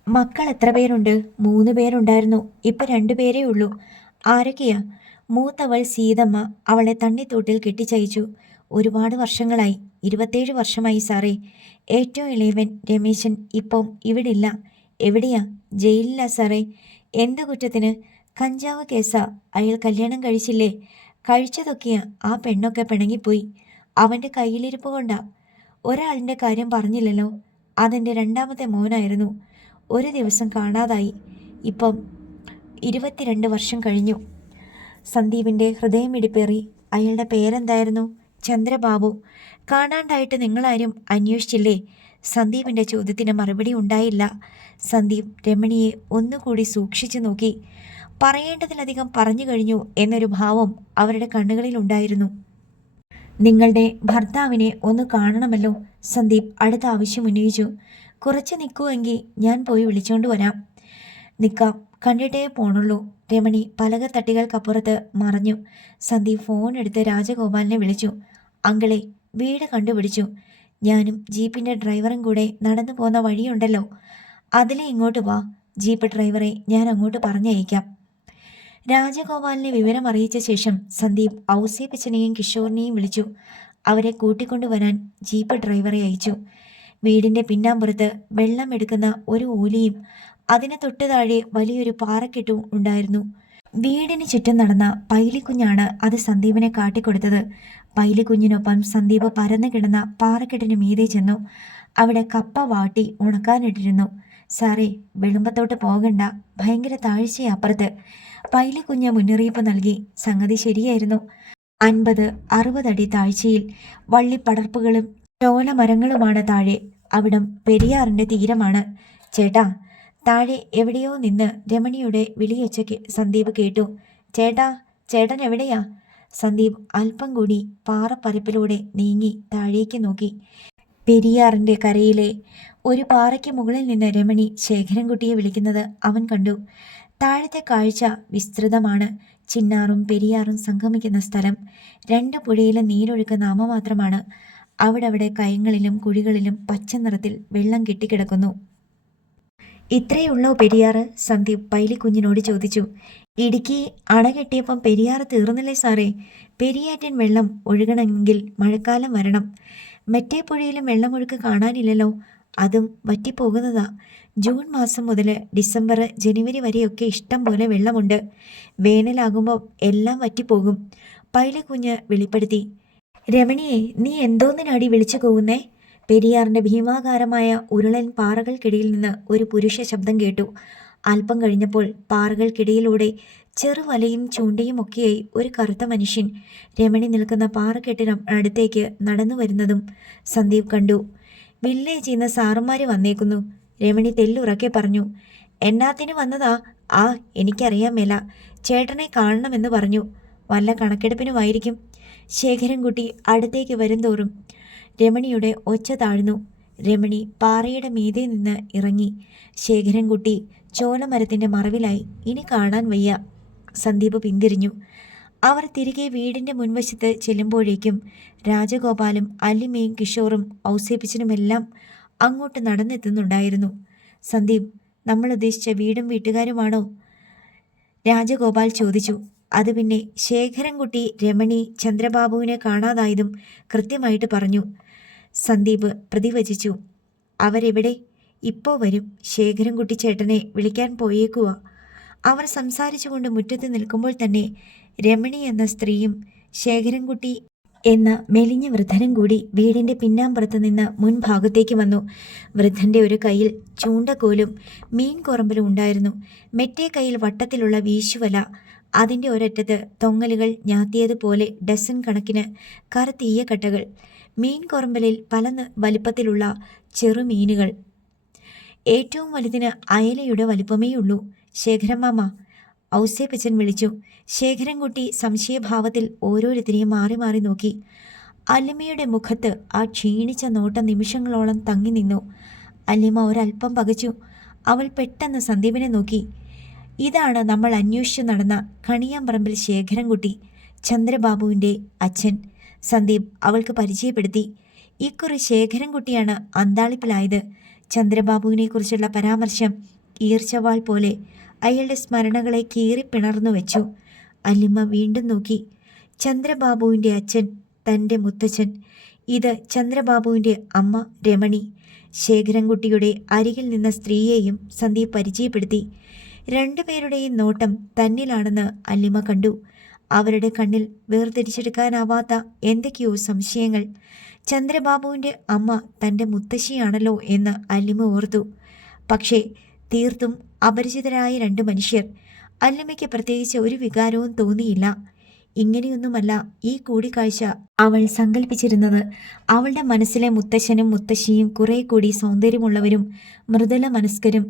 മക്കൾ എത്ര പേരുണ്ട്? 3 പേരുണ്ടായിരുന്നു. ഇപ്പം 2 പേരേ ഉള്ളൂ. ആരൊക്കെയാ? മൂത്തവൾ സീതമ്മ. അവളെ തണ്ണിത്തോട്ടിൽ കെട്ടിച്ചയച്ചു. ഒരുപാട് വർഷങ്ങളായി. 27 വർഷമായി സാറേ. ഏറ്റവും ഇളയവൻ രമേശൻ ഇപ്പം ഇവിടില്ല. എവിടെയാ? ജയിലിലാ സാറേ. എന്ത് കുറ്റത്തിന്? കഞ്ചാവ് കേസാ. അയാൾ കല്യാണം കഴിച്ചില്ലേ? കഴിച്ചതൊക്കെയാ. ആ പെണ്ണൊക്കെ പിണങ്ങിപ്പോയി. അവൻ്റെ കയ്യിലിരിപ്പ് കൊണ്ടാ. ഒരാളിൻ്റെ കാര്യം പറഞ്ഞില്ലല്ലോ. അതെൻ്റെ 2ാമത്തെ മോനായിരുന്നു. ഒരു ദിവസം കാണാതായി. ഇപ്പം 22 വർഷം കഴിഞ്ഞു. സന്ദീപിൻ്റെ ഹൃദയമിടിപ്പേറി. അയാളുടെ പേരെന്തായിരുന്നു? ചന്ദ്രബാബു. കാണാണ്ടായിട്ട് നിങ്ങളാരും അന്വേഷിച്ചില്ലേ? സന്ദീപിൻ്റെ ചോദ്യത്തിന് മറുപടി ഉണ്ടായില്ല. സന്ദീപ് രമണിയെ ഒന്നുകൂടി സൂക്ഷിച്ചു നോക്കി. പറയേണ്ടതിലധികം പറഞ്ഞു കഴിഞ്ഞു എന്നൊരു ഭാവം അവരുടെ കണ്ണുകളിലുണ്ടായിരുന്നു. നിങ്ങളുടെ ഭർത്താവിനെ ഒന്ന് കാണണമല്ലോ. സന്ദീപ് അടുത്ത ആവശ്യം ഉന്നയിച്ചു. കുറച്ച് നിൽക്കുമെങ്കിൽ ഞാൻ പോയി വിളിച്ചോണ്ട് വരാം. നിൽക്കാം, കണ്ടിട്ടേ പോണുള്ളൂ. രമണി പലകത്തട്ടികൾക്കപ്പുറത്ത് മറഞ്ഞു. സന്ദീപ് ഫോൺ എടുത്ത് രാജഗോപാലിനെ വിളിച്ചു. അങ്കിളെ, വീട് കണ്ടുപിടിച്ചു. ഞാനും ജീപ്പിൻ്റെ ഡ്രൈവറും കൂടെ നടന്നു പോകുന്ന വഴിയുണ്ടല്ലോ, അതിലെ ഇങ്ങോട്ട് വാ. ജീപ്പ് ഡ്രൈവറെ ഞാൻ അങ്ങോട്ട് പറഞ്ഞയക്കാം. രാജഗോപാലിനെ വിവരം അറിയിച്ച ശേഷം സന്ദീപ് ഔസേപ്പച്ചനെയും കിഷോറിനെയും വിളിച്ചു. അവരെ കൂട്ടിക്കൊണ്ടുവരാൻ ജീപ്പ് ഡ്രൈവറെ അയച്ചു. വീടിൻ്റെ പിന്നാമ്പുറത്ത് വെള്ളം എടുക്കുന്ന ഒരു ഓലിയും അതിന് തൊട്ട് താഴെ വലിയൊരു പാറക്കെട്ടും ഉണ്ടായിരുന്നു. വീടിന് ചുറ്റും നടന്ന പൈലിക്കുഞ്ഞാണ് അത് സന്ദീപിനെ കാട്ടിക്കൊടുത്തത്. പൈലിക്കുഞ്ഞിനൊപ്പം സന്ദീപ് പരന്നു കിടന്ന പാറക്കെട്ടിന് മീതെ ചെന്നു. അവിടെ കപ്പ വാട്ടി ഉണക്കാനിട്ടിരുന്നു. സാറേ, വെളുമ്പത്തോട്ട് പോകണ്ട, ഭയങ്കര താഴ്ചയപ്പുറത്ത്. പൈലിക്കുഞ്ഞ് മുന്നറിയിപ്പ് നൽകി. സംഗതി ശരിയായിരുന്നു. 50-60 അടി താഴ്ചയിൽ വള്ളിപ്പടർപ്പുകളും ചോലമരങ്ങളുമാണ് താഴെ. അവിടം പെരിയാറിൻ്റെ തീരമാണ്. ചേട്ടാ! താഴെ എവിടെയോ നിന്ന് രമണിയുടെ വിളിയൊച്ച സന്ദീപ് കേട്ടു. ചേട്ടാ, ചേട്ടൻ എവിടെയാ? സന്ദീപ് അല്പം കൂടി പാറപ്പരപ്പിലൂടെ നീങ്ങി താഴേക്ക് നോക്കി. പെരിയാറിൻ്റെ കരയിലെ ഒരു പാറയ്ക്ക് മുകളിൽ നിന്ന് രമണി ശേഖരൻകുട്ടിയെ വിളിക്കുന്നത് അവൻ കണ്ടു. താഴത്തെ കാഴ്ച വിസ്തൃതമാണ്. ചിന്നാറും പെരിയാറും സംഗമിക്കുന്ന സ്ഥലം. 2 പുഴയിലും നീരൊഴുക്ക് നാമമാത്രമാണ്. അവിടവിടെ കയങ്ങളിലും കുഴികളിലും പച്ച നിറത്തിൽ വെള്ളം കെട്ടിക്കിടക്കുന്നു. ഇത്രയുള്ളോ പെരിയാറ്? സന്ദീപ് പൈലിക്കുഞ്ഞിനോട് ചോദിച്ചു. ഇടുക്കി അണ കെട്ടിയപ്പം പെരിയാറ് തീർന്നില്ലേ സാറേ? പെരിയാറ്റിൻ വെള്ളം ഒഴുകണമെങ്കിൽ മഴക്കാലം വരണം. മറ്റേ പുഴയിലും വെള്ളമൊഴുക്ക് കാണാനില്ലല്ലോ. അതും വറ്റിപ്പോകുന്നതാ. ജൂൺ മാസം മുതൽ ഡിസംബർ ജനുവരി വരെയൊക്കെ ഇഷ്ടം പോലെ വെള്ളമുണ്ട്. വേനലാകുമ്പോൾ എല്ലാം വറ്റിപ്പോകും. പൈലിക്കുഞ്ഞ് വെളിപ്പെടുത്തി. രമണിയെ, നീ എന്തോന്നിനാടി വിളിച്ചു പോകുന്നേ? പെരിയാറിൻ്റെ ഭീമാകാരമായ ഉരുളൻ പാറകൾക്കിടയിൽ നിന്ന് ഒരു പുരുഷ ശബ്ദം കേട്ടു. അല്പം കഴിഞ്ഞപ്പോൾ പാറകൾക്കിടയിലൂടെ ചെറുവലയും ചൂണ്ടയും ഒക്കെയായി ഒരു കറുത്ത മനുഷ്യൻ രമണി നിൽക്കുന്ന പാറക്കെട്ടിന് അടുത്തേക്ക് നടന്നു വരുന്നതും സന്ദീപ് കണ്ടു. വില്ലേജിൽ നിന്ന് സാറുമാർ വന്നേക്കുന്നു. രമണി തെല്ലുറക്കെ പറഞ്ഞു. എന്നാത്തിന് വന്നതാ? ആ, എനിക്കറിയാൻ മേല. ചേട്ടനെ കാണണമെന്ന് പറഞ്ഞു. വല്ല കണക്കെടുപ്പിനുമായിരിക്കും. ശേഖരൻകുട്ടി അടുത്തേക്ക് വരുംതോറും രമണിയുടെ ഒച്ച താഴ്ന്നു. രമണി പാറയുടെ മീതെ നിന്ന് ഇറങ്ങി. ശേഖരൻകുട്ടി ചോലമരത്തിൻ്റെ മറവിലായി. ഇനി കാണാൻ വയ്യ. സന്ദീപ് പിന്തിരിഞ്ഞു. അവർ തിരികെ വീടിൻ്റെ മുൻവശത്ത് ചെല്ലുമ്പോഴേക്കും രാജഗോപാലും അല്ലിമയും കിഷോറും ഔസേപ്പിച്ചനുമെല്ലാം അങ്ങോട്ട് നടന്നെത്തുന്നുണ്ടായിരുന്നു. സന്ദീപ്, നമ്മൾ ഉദ്ദേശിച്ച വീടും വീട്ടുകാരുമാണോ? രാജഗോപാൽ ചോദിച്ചു. അത് പിന്നെ ശേഖരൻകുട്ടി രമണി ചന്ദ്രബാബുവിനെ കാണാതായതും കൃത്യമായിട്ട് പറഞ്ഞു. സന്ദീപ് പ്രതിവചിച്ചു. അവരെവിടെ? ഇപ്പോൾ വരും. ശേഖരൻകുട്ടി ചേട്ടനെ വിളിക്കാൻ പോയേക്കുവാ. അവർ സംസാരിച്ചുകൊണ്ട് മുറ്റത്ത് നിൽക്കുമ്പോൾ തന്നെ രമണി എന്ന സ്ത്രീയും ശേഖരൻകുട്ടി എന്ന മെലിഞ്ഞ വൃദ്ധനും കൂടി വീടിന്റെ പിന്നാമ്പുറത്ത് നിന്ന് മുൻഭാഗത്തേക്ക് വന്നു. വൃദ്ധന്റെ ഒരു കയ്യിൽ ചൂണ്ടക്കോലും മീൻ കൊറമ്പലും ഉണ്ടായിരുന്നു. മറ്റേ കയ്യിൽ വട്ടത്തിലുള്ള വീശുവല. അതിന്റെ ഒരറ്റത്ത് തൊങ്ങലുകൾ ഞാത്തിയതുപോലെ ഡസൻ കണക്കിന് കറുത്തീയ കട്ടകൾ. മീൻ കൊറമ്പലിൽ പല വലിപ്പത്തിലുള്ള ചെറുമീനുകൾ. ഏറ്റവും വലുതിന് അയലയുടെ വലിപ്പമേയുള്ളൂ. ശേഖരമാമ, ഔസേപ്പച്ചൻ വിളിച്ചു. ശേഖരൻകുട്ടി സംശയഭാവത്തിൽ ഓരോരുത്തരെയും മാറി മാറി നോക്കി. അല്ലിമയുടെ മുഖത്ത് ആ ക്ഷീണിച്ച നോട്ടം നിമിഷങ്ങളോളം തങ്ങി നിന്നു. അല്ലിമ ഒരല്പം പകച്ചു. അവൾ പെട്ടെന്ന് സന്ദീപിനെ നോക്കി. ഇതാണ് നമ്മൾ അന്വേഷിച്ചു നടന്ന കണിയാമ്പറമ്പിൽ ശേഖരൻകുട്ടി, ചന്ദ്രബാബുവിൻ്റെ അച്ഛൻ. സന്ദീപ് അവൾക്ക് പരിചയപ്പെടുത്തി. ഇക്കുറി ശേഖരൻകുട്ടിയാണ് അന്താളിപ്പിലായത്. ചന്ദ്രബാബുവിനെക്കുറിച്ചുള്ള പരാമർശം ഈർച്ചവാൾ പോലെ അയാളുടെ സ്മരണകളെ കീറിപ്പിണർന്നു വെച്ചു. അല്ലിമ്മ വീണ്ടും നോക്കി. ചന്ദ്രബാബുവിൻ്റെ അച്ഛൻ, തൻ്റെ മുത്തച്ഛൻ. ഇത് ചന്ദ്രബാബുവിൻ്റെ അമ്മ രമണി. ശേഖരൻകുട്ടിയുടെ അരികിൽ നിന്ന സ്ത്രീയെയും സന്ദീപ് പരിചയപ്പെടുത്തി. രണ്ടുപേരുടെയും നോട്ടം തന്നിലാണെന്ന് അല്ലിമ കണ്ടു. അവരുടെ കണ്ണിൽ വേർതിരിച്ചെടുക്കാനാവാത്ത എന്തൊക്കെയോ സംശയങ്ങൾ. ചന്ദ്രബാബുവിൻ്റെ അമ്മ തൻ്റെ മുത്തശ്ശിയാണല്ലോ എന്ന് അല്ലിമ ഓർത്തു. പക്ഷേ തീർത്തും അപരിചിതരായ രണ്ട് മനുഷ്യർ. അല്ലിമയ്ക്ക് പ്രത്യേകിച്ച് ഒരു വികാരവും തോന്നിയില്ല. ഇങ്ങനെയൊന്നുമല്ല ഈ കൂടിക്കാഴ്ച അവൾ സങ്കല്പിച്ചിരുന്നത്. അവളുടെ മനസ്സിലെ മുത്തശ്ശനും മുത്തശ്ശിയും കുറെ കൂടി സൗന്ദര്യമുള്ളവരും മൃദുല മനസ്കരും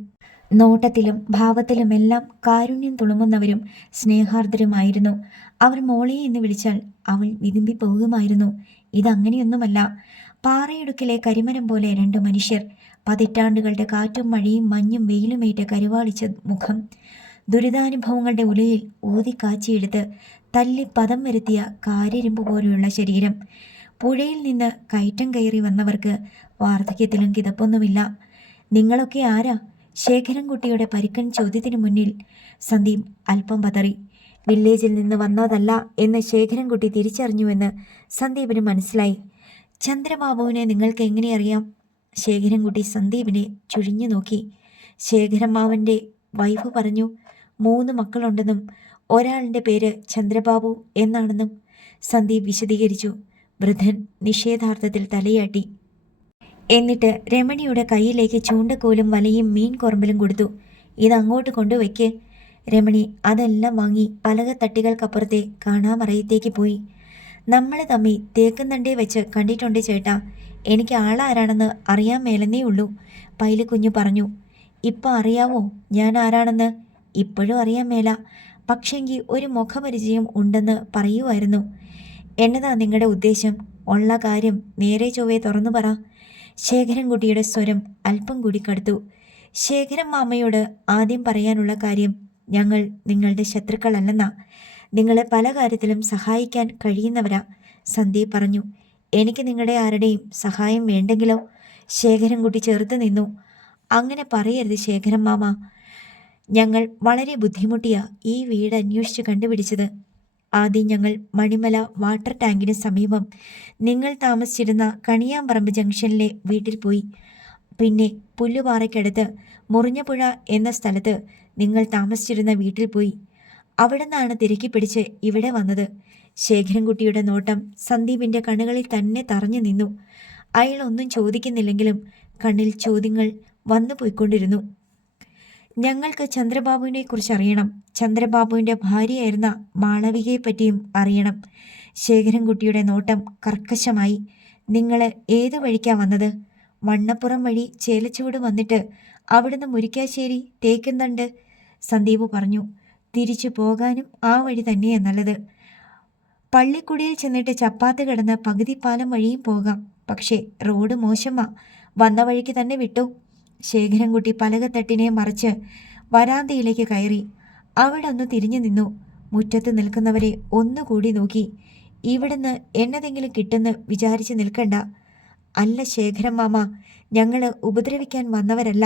നോട്ടത്തിലും ഭാവത്തിലുമെല്ലാം കാരുണ്യം തുളുമ്പുന്നവരും സ്നേഹാർദ്രരുമായിരുന്നു. അവർ മോളെ എന്ന് വിളിച്ചാൽ അവൾ വിതുമ്പി പോകുമായിരുന്നു. ഇതങ്ങനെയൊന്നുമല്ല. പാറയിടുക്കിലെ കരിമരം പോലെ രണ്ട് മനുഷ്യർ. പതിറ്റാണ്ടുകളുടെ കാറ്റും മഴയും മഞ്ഞും വെയിലുമേറ്റ് കരുവാളിച്ച മുഖം. ദുരിതാനുഭവങ്ങളുടെ ഉലയിൽ ഊതിക്കാച്ചിയെടുത്ത് തല്ലി പദം വരുത്തിയ കാരിരുമ്പ് പോലെയുള്ള ശരീരം. പുഴയിൽ നിന്ന് കയറ്റം കയറി വന്നവർക്ക് വാർദ്ധക്യത്തിലും കിതപ്പൊന്നുമില്ല. നിങ്ങളൊക്കെ ആരാ? ശേഖരൻകുട്ടിയുടെ പരുക്കൻ ചോദ്യത്തിനു മുന്നിൽ സന്ദീപ് അല്പം പതറി. വില്ലേജിൽ നിന്ന് വന്നതല്ല എന്ന് ശേഖരൻകുട്ടി തിരിച്ചറിഞ്ഞുവെന്ന് സന്ദീപിന് മനസ്സിലായി. ചന്ദ്രബാബുവിനെ നിങ്ങൾക്ക് എങ്ങനെ അറിയാം? ശേഖരൻകുട്ടി സന്ദീപിനെ ചുഴിഞ്ഞു നോക്കി. ശേഖരമ്മാവൻ്റെ വൈഫ് പറഞ്ഞു 3 മക്കളുണ്ടെന്നും ഒരാളിൻ്റെ പേര് ചന്ദ്രബാബു എന്നാണെന്നും സന്ദീപ് വിശദീകരിച്ചു. വൃദ്ധൻ നിഷേധാർത്ഥത്തിൽ തലയാട്ടി. എന്നിട്ട് രമണിയുടെ കയ്യിലേക്ക് ചൂണ്ടക്കോലും വലയും മീൻ കൊറമ്പലും കൊടുത്തു. ഇതങ്ങോട്ട് കൊണ്ടുവയ്ക്ക്. രമണി അതെല്ലാം വാങ്ങി പലകത്തട്ടികൾക്കപ്പുറത്തെ കാണാമറയത്തേക്ക് പോയി. നമ്മൾ തമ്മി തേക്കുന്നണ്ടേ വെച്ച് കണ്ടിട്ടുണ്ട് ചേട്ടാ. എനിക്ക് ആളാരാണെന്ന് അറിയാൻ മേലെന്നേ ഉള്ളൂ, പൈലിക്കുഞ്ഞു പറഞ്ഞു. ഇപ്പം അറിയാവോ ഞാൻ ആരാണെന്ന്? ഇപ്പോഴും അറിയാൻ മേല, പക്ഷെങ്കിൽ ഒരു മുഖപരിചയം ഉണ്ടെന്ന് പറയുമായിരുന്നു. എന്നതാ നിങ്ങളുടെ ഉദ്ദേശം? ഉള്ള കാര്യം നേരെ ചൊവ്വേ തുറന്നു പറ. ശേഖരൻകുട്ടിയുടെ സ്വരം അല്പം കൂടി കടുത്തു. ശേഖരൻ മാമയോട് ആദ്യം പറയാനുള്ള കാര്യം, ഞങ്ങൾ നിങ്ങളുടെ ശത്രുക്കളല്ലെന്നാ. നിങ്ങളെ പല കാര്യത്തിലും സഹായിക്കാൻ കഴിയുന്നവരാ, സന്ദീപ് പറഞ്ഞു. എനിക്ക് നിങ്ങളുടെ ആരുടെയും സഹായം വേണ്ടെങ്കിലോ? ശേഖരൻകുട്ടി ചേർത്ത് നിന്നു. അങ്ങനെ പറയരുത് ശേഖരൻ മാമ. ഞങ്ങൾ വളരെ ബുദ്ധിമുട്ടിയാ ഈ വീട് അന്വേഷിച്ച് കണ്ടുപിടിച്ചത്. ആദ്യം ഞങ്ങൾ മണിമല വാട്ടർ ടാങ്കിന് സമീപം നിങ്ങൾ താമസിച്ചിരുന്ന കണിയാമ്പറമ്പ് ജംഗ്ഷനിലെ വീട്ടിൽ പോയി. പിന്നെ പുല്ലുപാറയ്ക്കടുത്ത് മുറിഞ്ഞപുഴ എന്ന സ്ഥലത്ത് നിങ്ങൾ താമസിച്ചിരുന്ന വീട്ടിൽ പോയി. അവിടെ നിന്നാണ് തിരക്കി പിടിച്ച് ഇവിടെ വന്നത്. ശേഖരൻകുട്ടിയുടെ നോട്ടം സന്ദീപിൻ്റെ കണ്ണുകളിൽ തന്നെ തറഞ്ഞു നിന്നു. അയാൾ ഒന്നും ചോദിക്കുന്നില്ലെങ്കിലും കണ്ണിൽ ചോദ്യങ്ങൾ വന്നു പോയിക്കൊണ്ടിരുന്നു. ഞങ്ങൾക്ക് ചന്ദ്രബാബുവിനെ കുറിച്ച് അറിയണം. ചന്ദ്രബാബുവിൻ്റെ ഭാര്യയായിരുന്ന മാളവികയെ പറ്റിയും അറിയണം. ശേഖരൻകുട്ടിയുടെ നോട്ടം കർക്കശമായി. നിങ്ങൾ ഏത് വഴിക്കാ വന്നത്? വണ്ണപ്പുറം വഴി ചേലച്ചുവട് വന്നിട്ട് അവിടുന്ന് മുരിക്കാശ്ശേരി തേക്കുന്നണ്ട്, സന്ദീപ് പറഞ്ഞു. തിരിച്ചു പോകാനും ആ വഴി തന്നെയാ നല്ലത്. പള്ളിക്കുടിയിൽ ചെന്നിട്ട് ചപ്പാത്ത് കിടന്ന് പകുതി പാലം വഴിയും പോകാം. പക്ഷേ റോഡ് മോശമാ, വന്ന വഴിക്ക് തന്നെ വിട്ടു. ശേഖരൻകുട്ടി പലകത്തട്ടിനെ മറിച്ച് വരാന്തയിലേക്ക് കയറി. അവിടെ ഒന്ന് തിരിഞ്ഞു നിന്നു. മുറ്റത്ത് നിൽക്കുന്നവരെ ഒന്നുകൂടി നോക്കി. ഇവിടുന്ന് എന്നതെങ്കിലും കിട്ടുന്ന് വിചാരിച്ച് നിൽക്കണ്ട. അല്ല ശേഖരൻ മാമ, ഞങ്ങൾ ഉപദ്രവിക്കാൻ വന്നവരല്ല.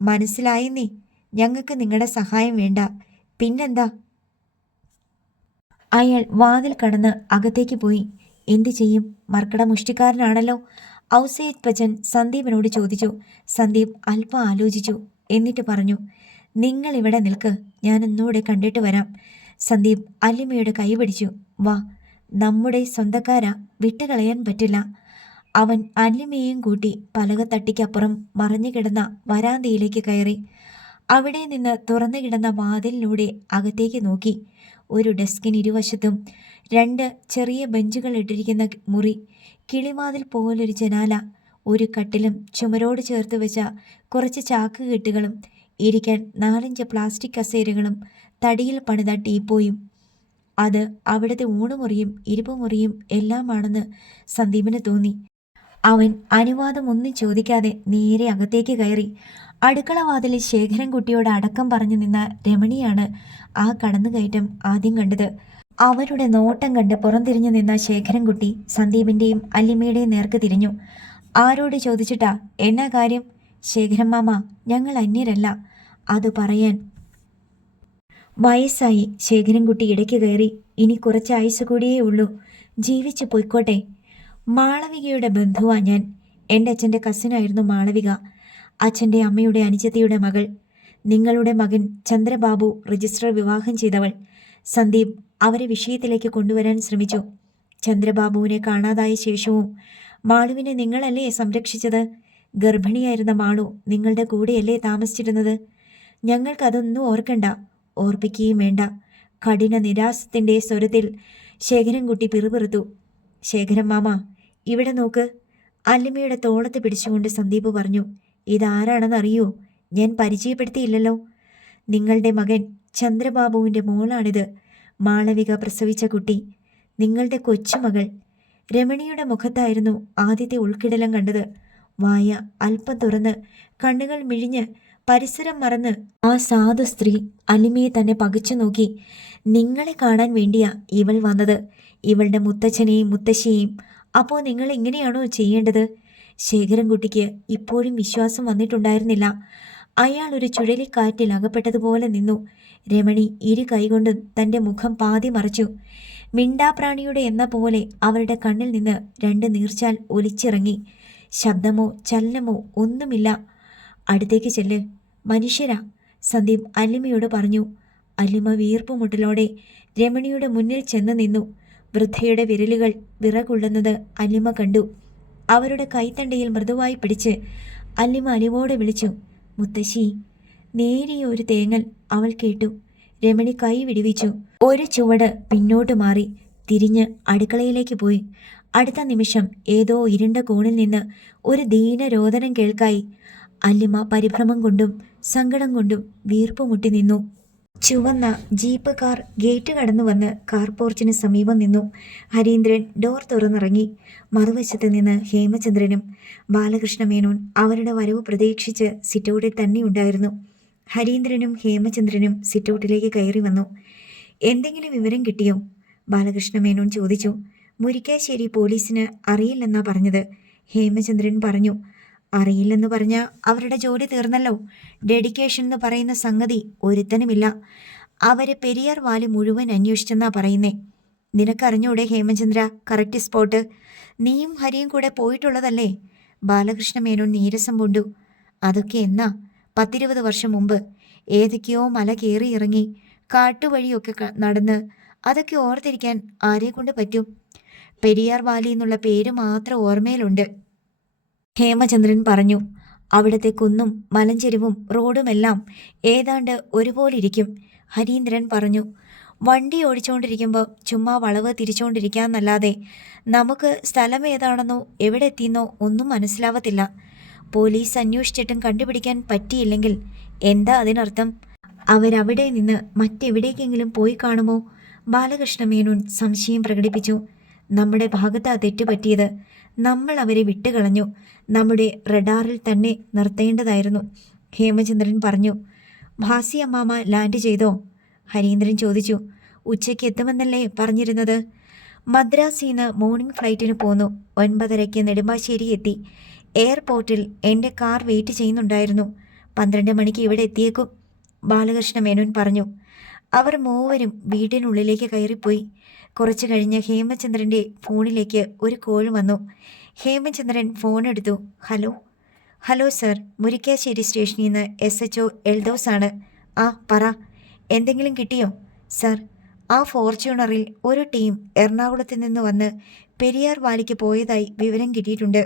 മനസ്സിലായെന്നേ. ഞങ്ങൾക്ക് നിങ്ങളുടെ സഹായം വേണ്ട. പിന്നെന്താ? അയാൾ വാതിൽ കടന്ന് അകത്തേക്ക് പോയി. എന്തു ചെയ്യും? മർക്കട മുഷ്ടിക്കാരനാണല്ലോ. ഔസേപ്പ് ബച്ചൻ സന്ദീപിനോട് ചോദിച്ചു. സന്ദീപ് അല്പം ആലോചിച്ചു. എന്നിട്ട് പറഞ്ഞു, നിങ്ങൾ ഇവിടെ നിൽക്ക്, ഞാൻ ഒന്നുകൂടെ കണ്ടിട്ട് വരാം. സന്ദീപ് അല്ലിമയുടെ കൈ പിടിച്ചു. വാ, നമ്മുടെ സ്വന്തക്കാരാ, വിട്ടുകളയാൻ പറ്റില്ല. അവൻ അല്ലിമയെയും കൂട്ടി പലകത്തട്ടിക്കപ്പുറം മറഞ്ഞുകിടന്ന വരാന്തയിലേക്ക് കയറി. അവിടെ നിന്ന് തുറന്നു കിടന്ന വാതിലിലൂടെ അകത്തേക്ക് നോക്കി. ഒരു ഡെസ്കിന് ഇരുവശത്തും 2 ചെറിയ ബെഞ്ചുകൾ ഇട്ടിരിക്കുന്ന മുറി, കിളിവാതിൽ പോലൊരു ജനാല, ഒരു കട്ടിലും ചുമരോട് ചേർത്ത് വെച്ച കുറച്ച് ചാക്കുകെട്ടുകളും, ഇരിക്കാൻ 4-5 പ്ലാസ്റ്റിക് കസേരകളും, തടിയിൽ പണിത ടീപ്പോയും. അത് അവിടുത്തെ ഊണുമുറിയും ഇരിപ്പുമുറിയും എല്ലാമാണെന്ന് സന്ദീപിന് തോന്നി. അവൻ അനുവാദം ഒന്നും ചോദിക്കാതെ നേരെ അകത്തേക്ക് കയറി. അടുക്കളവാതിലിൽ ശേഖരൻകുട്ടിയോട് അടക്കം പറഞ്ഞു നിന്ന രമണിയാണ് ആ കടന്നുകയറ്റം ആദ്യം കണ്ടത്. അവരുടെ നോട്ടം കണ്ട് പുറംതിരിഞ്ഞു നിന്ന ശേഖരൻകുട്ടി സന്ദീപിൻ്റെയും അല്ലിമയുടെയും നേർക്ക് തിരിഞ്ഞു. ആരോട് ചോദിച്ചിട്ടാ? എന്നാ കാര്യം? ശേഖരൻ മാമ, ഞങ്ങൾ അന്യരല്ല. അത് പറയാൻ വയസ്സായി. ശേഖരൻകുട്ടി ഇടയ്ക്ക് കയറി. ഇനി കുറച്ച് ആയുസ് കൂടിയേ ഉള്ളൂ, ജീവിച്ചു പൊയ്ക്കോട്ടെ. മാളവികയുടെ ബന്ധുവാ ഞാൻ. എൻ്റെ അച്ഛൻ്റെ കസിനായിരുന്നു മാളവിക, അച്ഛൻ്റെ അമ്മയുടെ അനുജത്തിയുടെ മകൾ. നിങ്ങളുടെ മകൻ ചന്ദ്രബാബു രജിസ്റ്റർ വിവാഹം ചെയ്തവൾ. സന്ദീപ് അവരെ വിഷയത്തിലേക്ക് കൊണ്ടുവരാൻ ശ്രമിച്ചു. ചന്ദ്രബാബുവിനെ കാണാതായ ശേഷവും മാളുവിനെ നിങ്ങളല്ലേ സംരക്ഷിച്ചത്? ഗർഭിണിയായിരുന്ന മാളു നിങ്ങളുടെ കൂടെയല്ലേ താമസിച്ചിരുന്നത്? ഞങ്ങൾക്കതൊന്നും ഓർക്കണ്ട, ഓർപ്പിക്കുകയും വേണ്ട. കഠിന നിരാസത്തിൻ്റെ സ്വരത്തിൽ ശേഖരൻകുട്ടി പിറുപിറുത്തു. ശേഖരൻ മാമ, ഇവിടെ നോക്ക്. അല്ലിമയുടെ തോളത്ത് പിടിച്ചുകൊണ്ട് സന്ദീപ് പറഞ്ഞു. ഇതാരാണെന്നറിയോ? ഞാൻ പരിചയപ്പെടുത്തിയില്ലല്ലോ. നിങ്ങളുടെ മകൻ ചന്ദ്രബാബുവിൻ്റെ മോളാണിത്. മാളവിക പ്രസവിച്ച കുട്ടി, നിങ്ങളുടെ കൊച്ചുമകൾ. രമണിയുടെ മുഖത്തായിരുന്നു ആദ്യത്തെ ഉൾക്കിടലം കണ്ടത്. വായ അല്പം തുറന്ന് കണ്ണുകൾ മിഴിഞ്ഞ് പരിസരം മറന്ന് ആ സാധു സ്ത്രീ അല്ലിമയെ തന്നെ പകച്ചു നോക്കി. നിങ്ങളെ കാണാൻ വേണ്ടിയാ ഇവൾ വന്നത്, ഇവളുടെ മുത്തച്ഛനെയും മുത്തശ്ശിയെയും. അപ്പോൾ നിങ്ങൾ ഇങ്ങനെയാണോ ചെയ്യേണ്ടത്? ശേഖരൻകുട്ടിക്ക് ഇപ്പോഴും വിശ്വാസം വന്നിട്ടുണ്ടായിരുന്നില്ല. അയാൾ ഒരു ചുഴലിക്കാറ്റിൽ അകപ്പെട്ടതുപോലെ നിന്നു. രമണി ഇരു കൈകൊണ്ടും തൻ്റെ മുഖം പാതി മറച്ചു. മിണ്ടാപ്രാണിയുടെ എന്ന പോലെ അവരുടെ കണ്ണിൽ നിന്ന് 2 നീർച്ചാൽ ഒലിച്ചിറങ്ങി. ശബ്ദമോ ചലനമോ ഒന്നുമില്ല. അടുത്തേക്ക് ചെല്ല്, മനുഷ്യരാ, സന്ദീപ് അല്ലിമയോട് പറഞ്ഞു. അല്ലിമ വീർപ്പുമുട്ടലോടെ രമണിയുടെ മുന്നിൽ ചെന്ന് നിന്നു. വൃദ്ധയുടെ വിരലുകൾ വിറകൊള്ളുന്നത് അല്ലിമ കണ്ടു. അവരുടെ കൈത്തണ്ടയിൽ മൃദുവായി പിടിച്ച് അല്ലിമ അലിവോടെ വിളിച്ചു, മുത്തശ്ശി. നേരിയ ഒരു തേങ്ങൽ അവൾ കേട്ടു. രമണി കൈ വിടുവിച്ചു. ഒരു ചുവട് പിന്നോട്ട് മാറി തിരിഞ്ഞ് അടുക്കളയിലേക്ക് പോയി. അടുത്ത നിമിഷം ഏതോ ഇരുണ്ട കോണിൽ നിന്ന് ഒരു ദീനരോദനം കേൾക്കായി. അല്ലിമ പരിഭ്രമം കൊണ്ടും സങ്കടം കൊണ്ടും വീർപ്പുമുട്ടി നിന്നു. ചുവന്ന ജീപ്പ് കാർ ഗേറ്റ് കടന്നു വന്ന് കാർ പോർച്ചിന് സമീപം നിന്നു. ഹരീന്ദ്രൻ ഡോർ തുറന്നിറങ്ങി. മറുവശത്ത് നിന്ന് ഹേമചന്ദ്രനും ബാലകൃഷ്ണ മേനോൻ അവരുടെ വരവ് പ്രതീക്ഷിച്ച് സിറ്റൗട്ടിൽ തന്നെ ഉണ്ടായിരുന്നു. ഹരീന്ദ്രനും ഹേമചന്ദ്രനും സിറ്റൗട്ടിലേക്ക് കയറി വന്നു. എന്തെങ്കിലും വിവരം കിട്ടിയോ? ബാലകൃഷ്ണ മേനോൻ ചോദിച്ചു. മുരിക്കാശ്ശേരി പോലീസിന് അറിയില്ലെന്നാ പറഞ്ഞത്. ഹേമചന്ദ്രൻ പറഞ്ഞു. അറിയില്ലെന്ന് പറഞ്ഞാൽ അവരുടെ ജോലി തീർന്നല്ലോ. ഡെഡിക്കേഷൻ എന്ന് പറയുന്ന സംഗതി ഒരുത്തനുമില്ല. അവര് പെരിയാർ വാലി മുഴുവൻ അന്വേഷിച്ചെന്നാ പറയുന്നേ. നിനക്കറിഞ്ഞൂടെ ഹേമചന്ദ്ര കറക്റ്റ് സ്പോട്ട്? നീയും ഹരിയും കൂടെ പോയിട്ടുള്ളതല്ലേ? ബാലകൃഷ്ണ മേനോൻ നീരസം പൂണ്ടു. അതൊക്കെ എന്നാ? 10-20 വർഷം മുമ്പ്. ഏതൊക്കെയോ മല കയറി ഇറങ്ങി കാട്ടുവഴിയൊക്കെ നടന്ന്. അതൊക്കെ ഓർത്തിരിക്കാൻ ആരെ കൊണ്ട് പറ്റും? പെരിയാർ വാലി എന്നുള്ള പേര് മാത്രം ഓർമ്മയിലുണ്ട്, ഹേമചന്ദ്രൻ പറഞ്ഞു. അവിടുത്തെ കുന്നും മലഞ്ചെരിവും റോഡുമെല്ലാം ഏതാണ്ട് ഒരുപോലിരിക്കും, ഹരീന്ദ്രൻ പറഞ്ഞു. വണ്ടി ഓടിച്ചുകൊണ്ടിരിക്കുമ്പോൾ ചുമ്മാ വളവ് തിരിച്ചുകൊണ്ടിരിക്കാന്നല്ലാതെ നമുക്ക് സ്ഥലം ഏതാണെന്നോ എവിടെ എത്തിയെന്നോ ഒന്നും മനസ്സിലാവത്തില്ല. പോലീസ് അന്വേഷിച്ചിട്ടും കണ്ടുപിടിക്കാൻ പറ്റിയില്ലെങ്കിൽ എന്താ അതിനർത്ഥം? അവരവിടെ നിന്ന് മറ്റെവിടേക്കെങ്കിലും പോയി കാണുമോ? ബാലകൃഷ്ണ മേനോൻ സംശയം പ്രകടിപ്പിച്ചു. നമ്മുടെ ഭാഗത്താ തെറ്റുപറ്റിയത്. നമ്മൾ അവരെ വിട്ടുകളഞ്ഞു. നമ്മുടെ റഡാറിൽ തന്നെ നിർത്തേണ്ടതായിരുന്നു, ഹേമചന്ദ്രൻ പറഞ്ഞു. ഭാസി അമ്മാമ ലാൻഡ് ചെയ്തോ? ഹരീന്ദ്രൻ ചോദിച്ചു. ഉച്ചയ്ക്ക് എത്തുമെന്നല്ലേ പറഞ്ഞിരുന്നത്? മദ്രാസിന്ന് മോർണിംഗ് ഫ്ലൈറ്റിന് പോന്നു. 9:30 നെടുമ്പാശ്ശേരി എത്തി. എയർപോർട്ടിൽ എൻ്റെ കാർ വെയിറ്റ് ചെയ്യുന്നുണ്ടായിരുന്നു. 12 മണിക്ക് ഇവിടെ എത്തിയേക്കും, ബാലകൃഷ്ണ മേനോൻ പറഞ്ഞു. അവർ മൂവരും വീടിനുള്ളിലേക്ക് കയറിപ്പോയി. കുറച്ചു കഴിഞ്ഞ് ഹേമചന്ദ്രൻ്റെ ഫോണിലേക്ക് ഒരു കോൾ വന്നു. ഹേമചന്ദ്രൻ ഫോൺ എടുത്തു. ഹലോ. ഹലോ സർ, മുരിക്കാശ്ശേരി സ്റ്റേഷനിൽ നിന്ന് SHO എൽദോസ് ആണ്. ആ പറ, എന്തെങ്കിലും കിട്ടിയോ? സർ, ആ ഫോർച്യൂണറിൽ ഒരു ടീം എറണാകുളത്ത് നിന്ന് വന്ന് പെരിയാർ വാലിക്ക് പോയതായി വിവരം കിട്ടിയിട്ടുണ്ട്.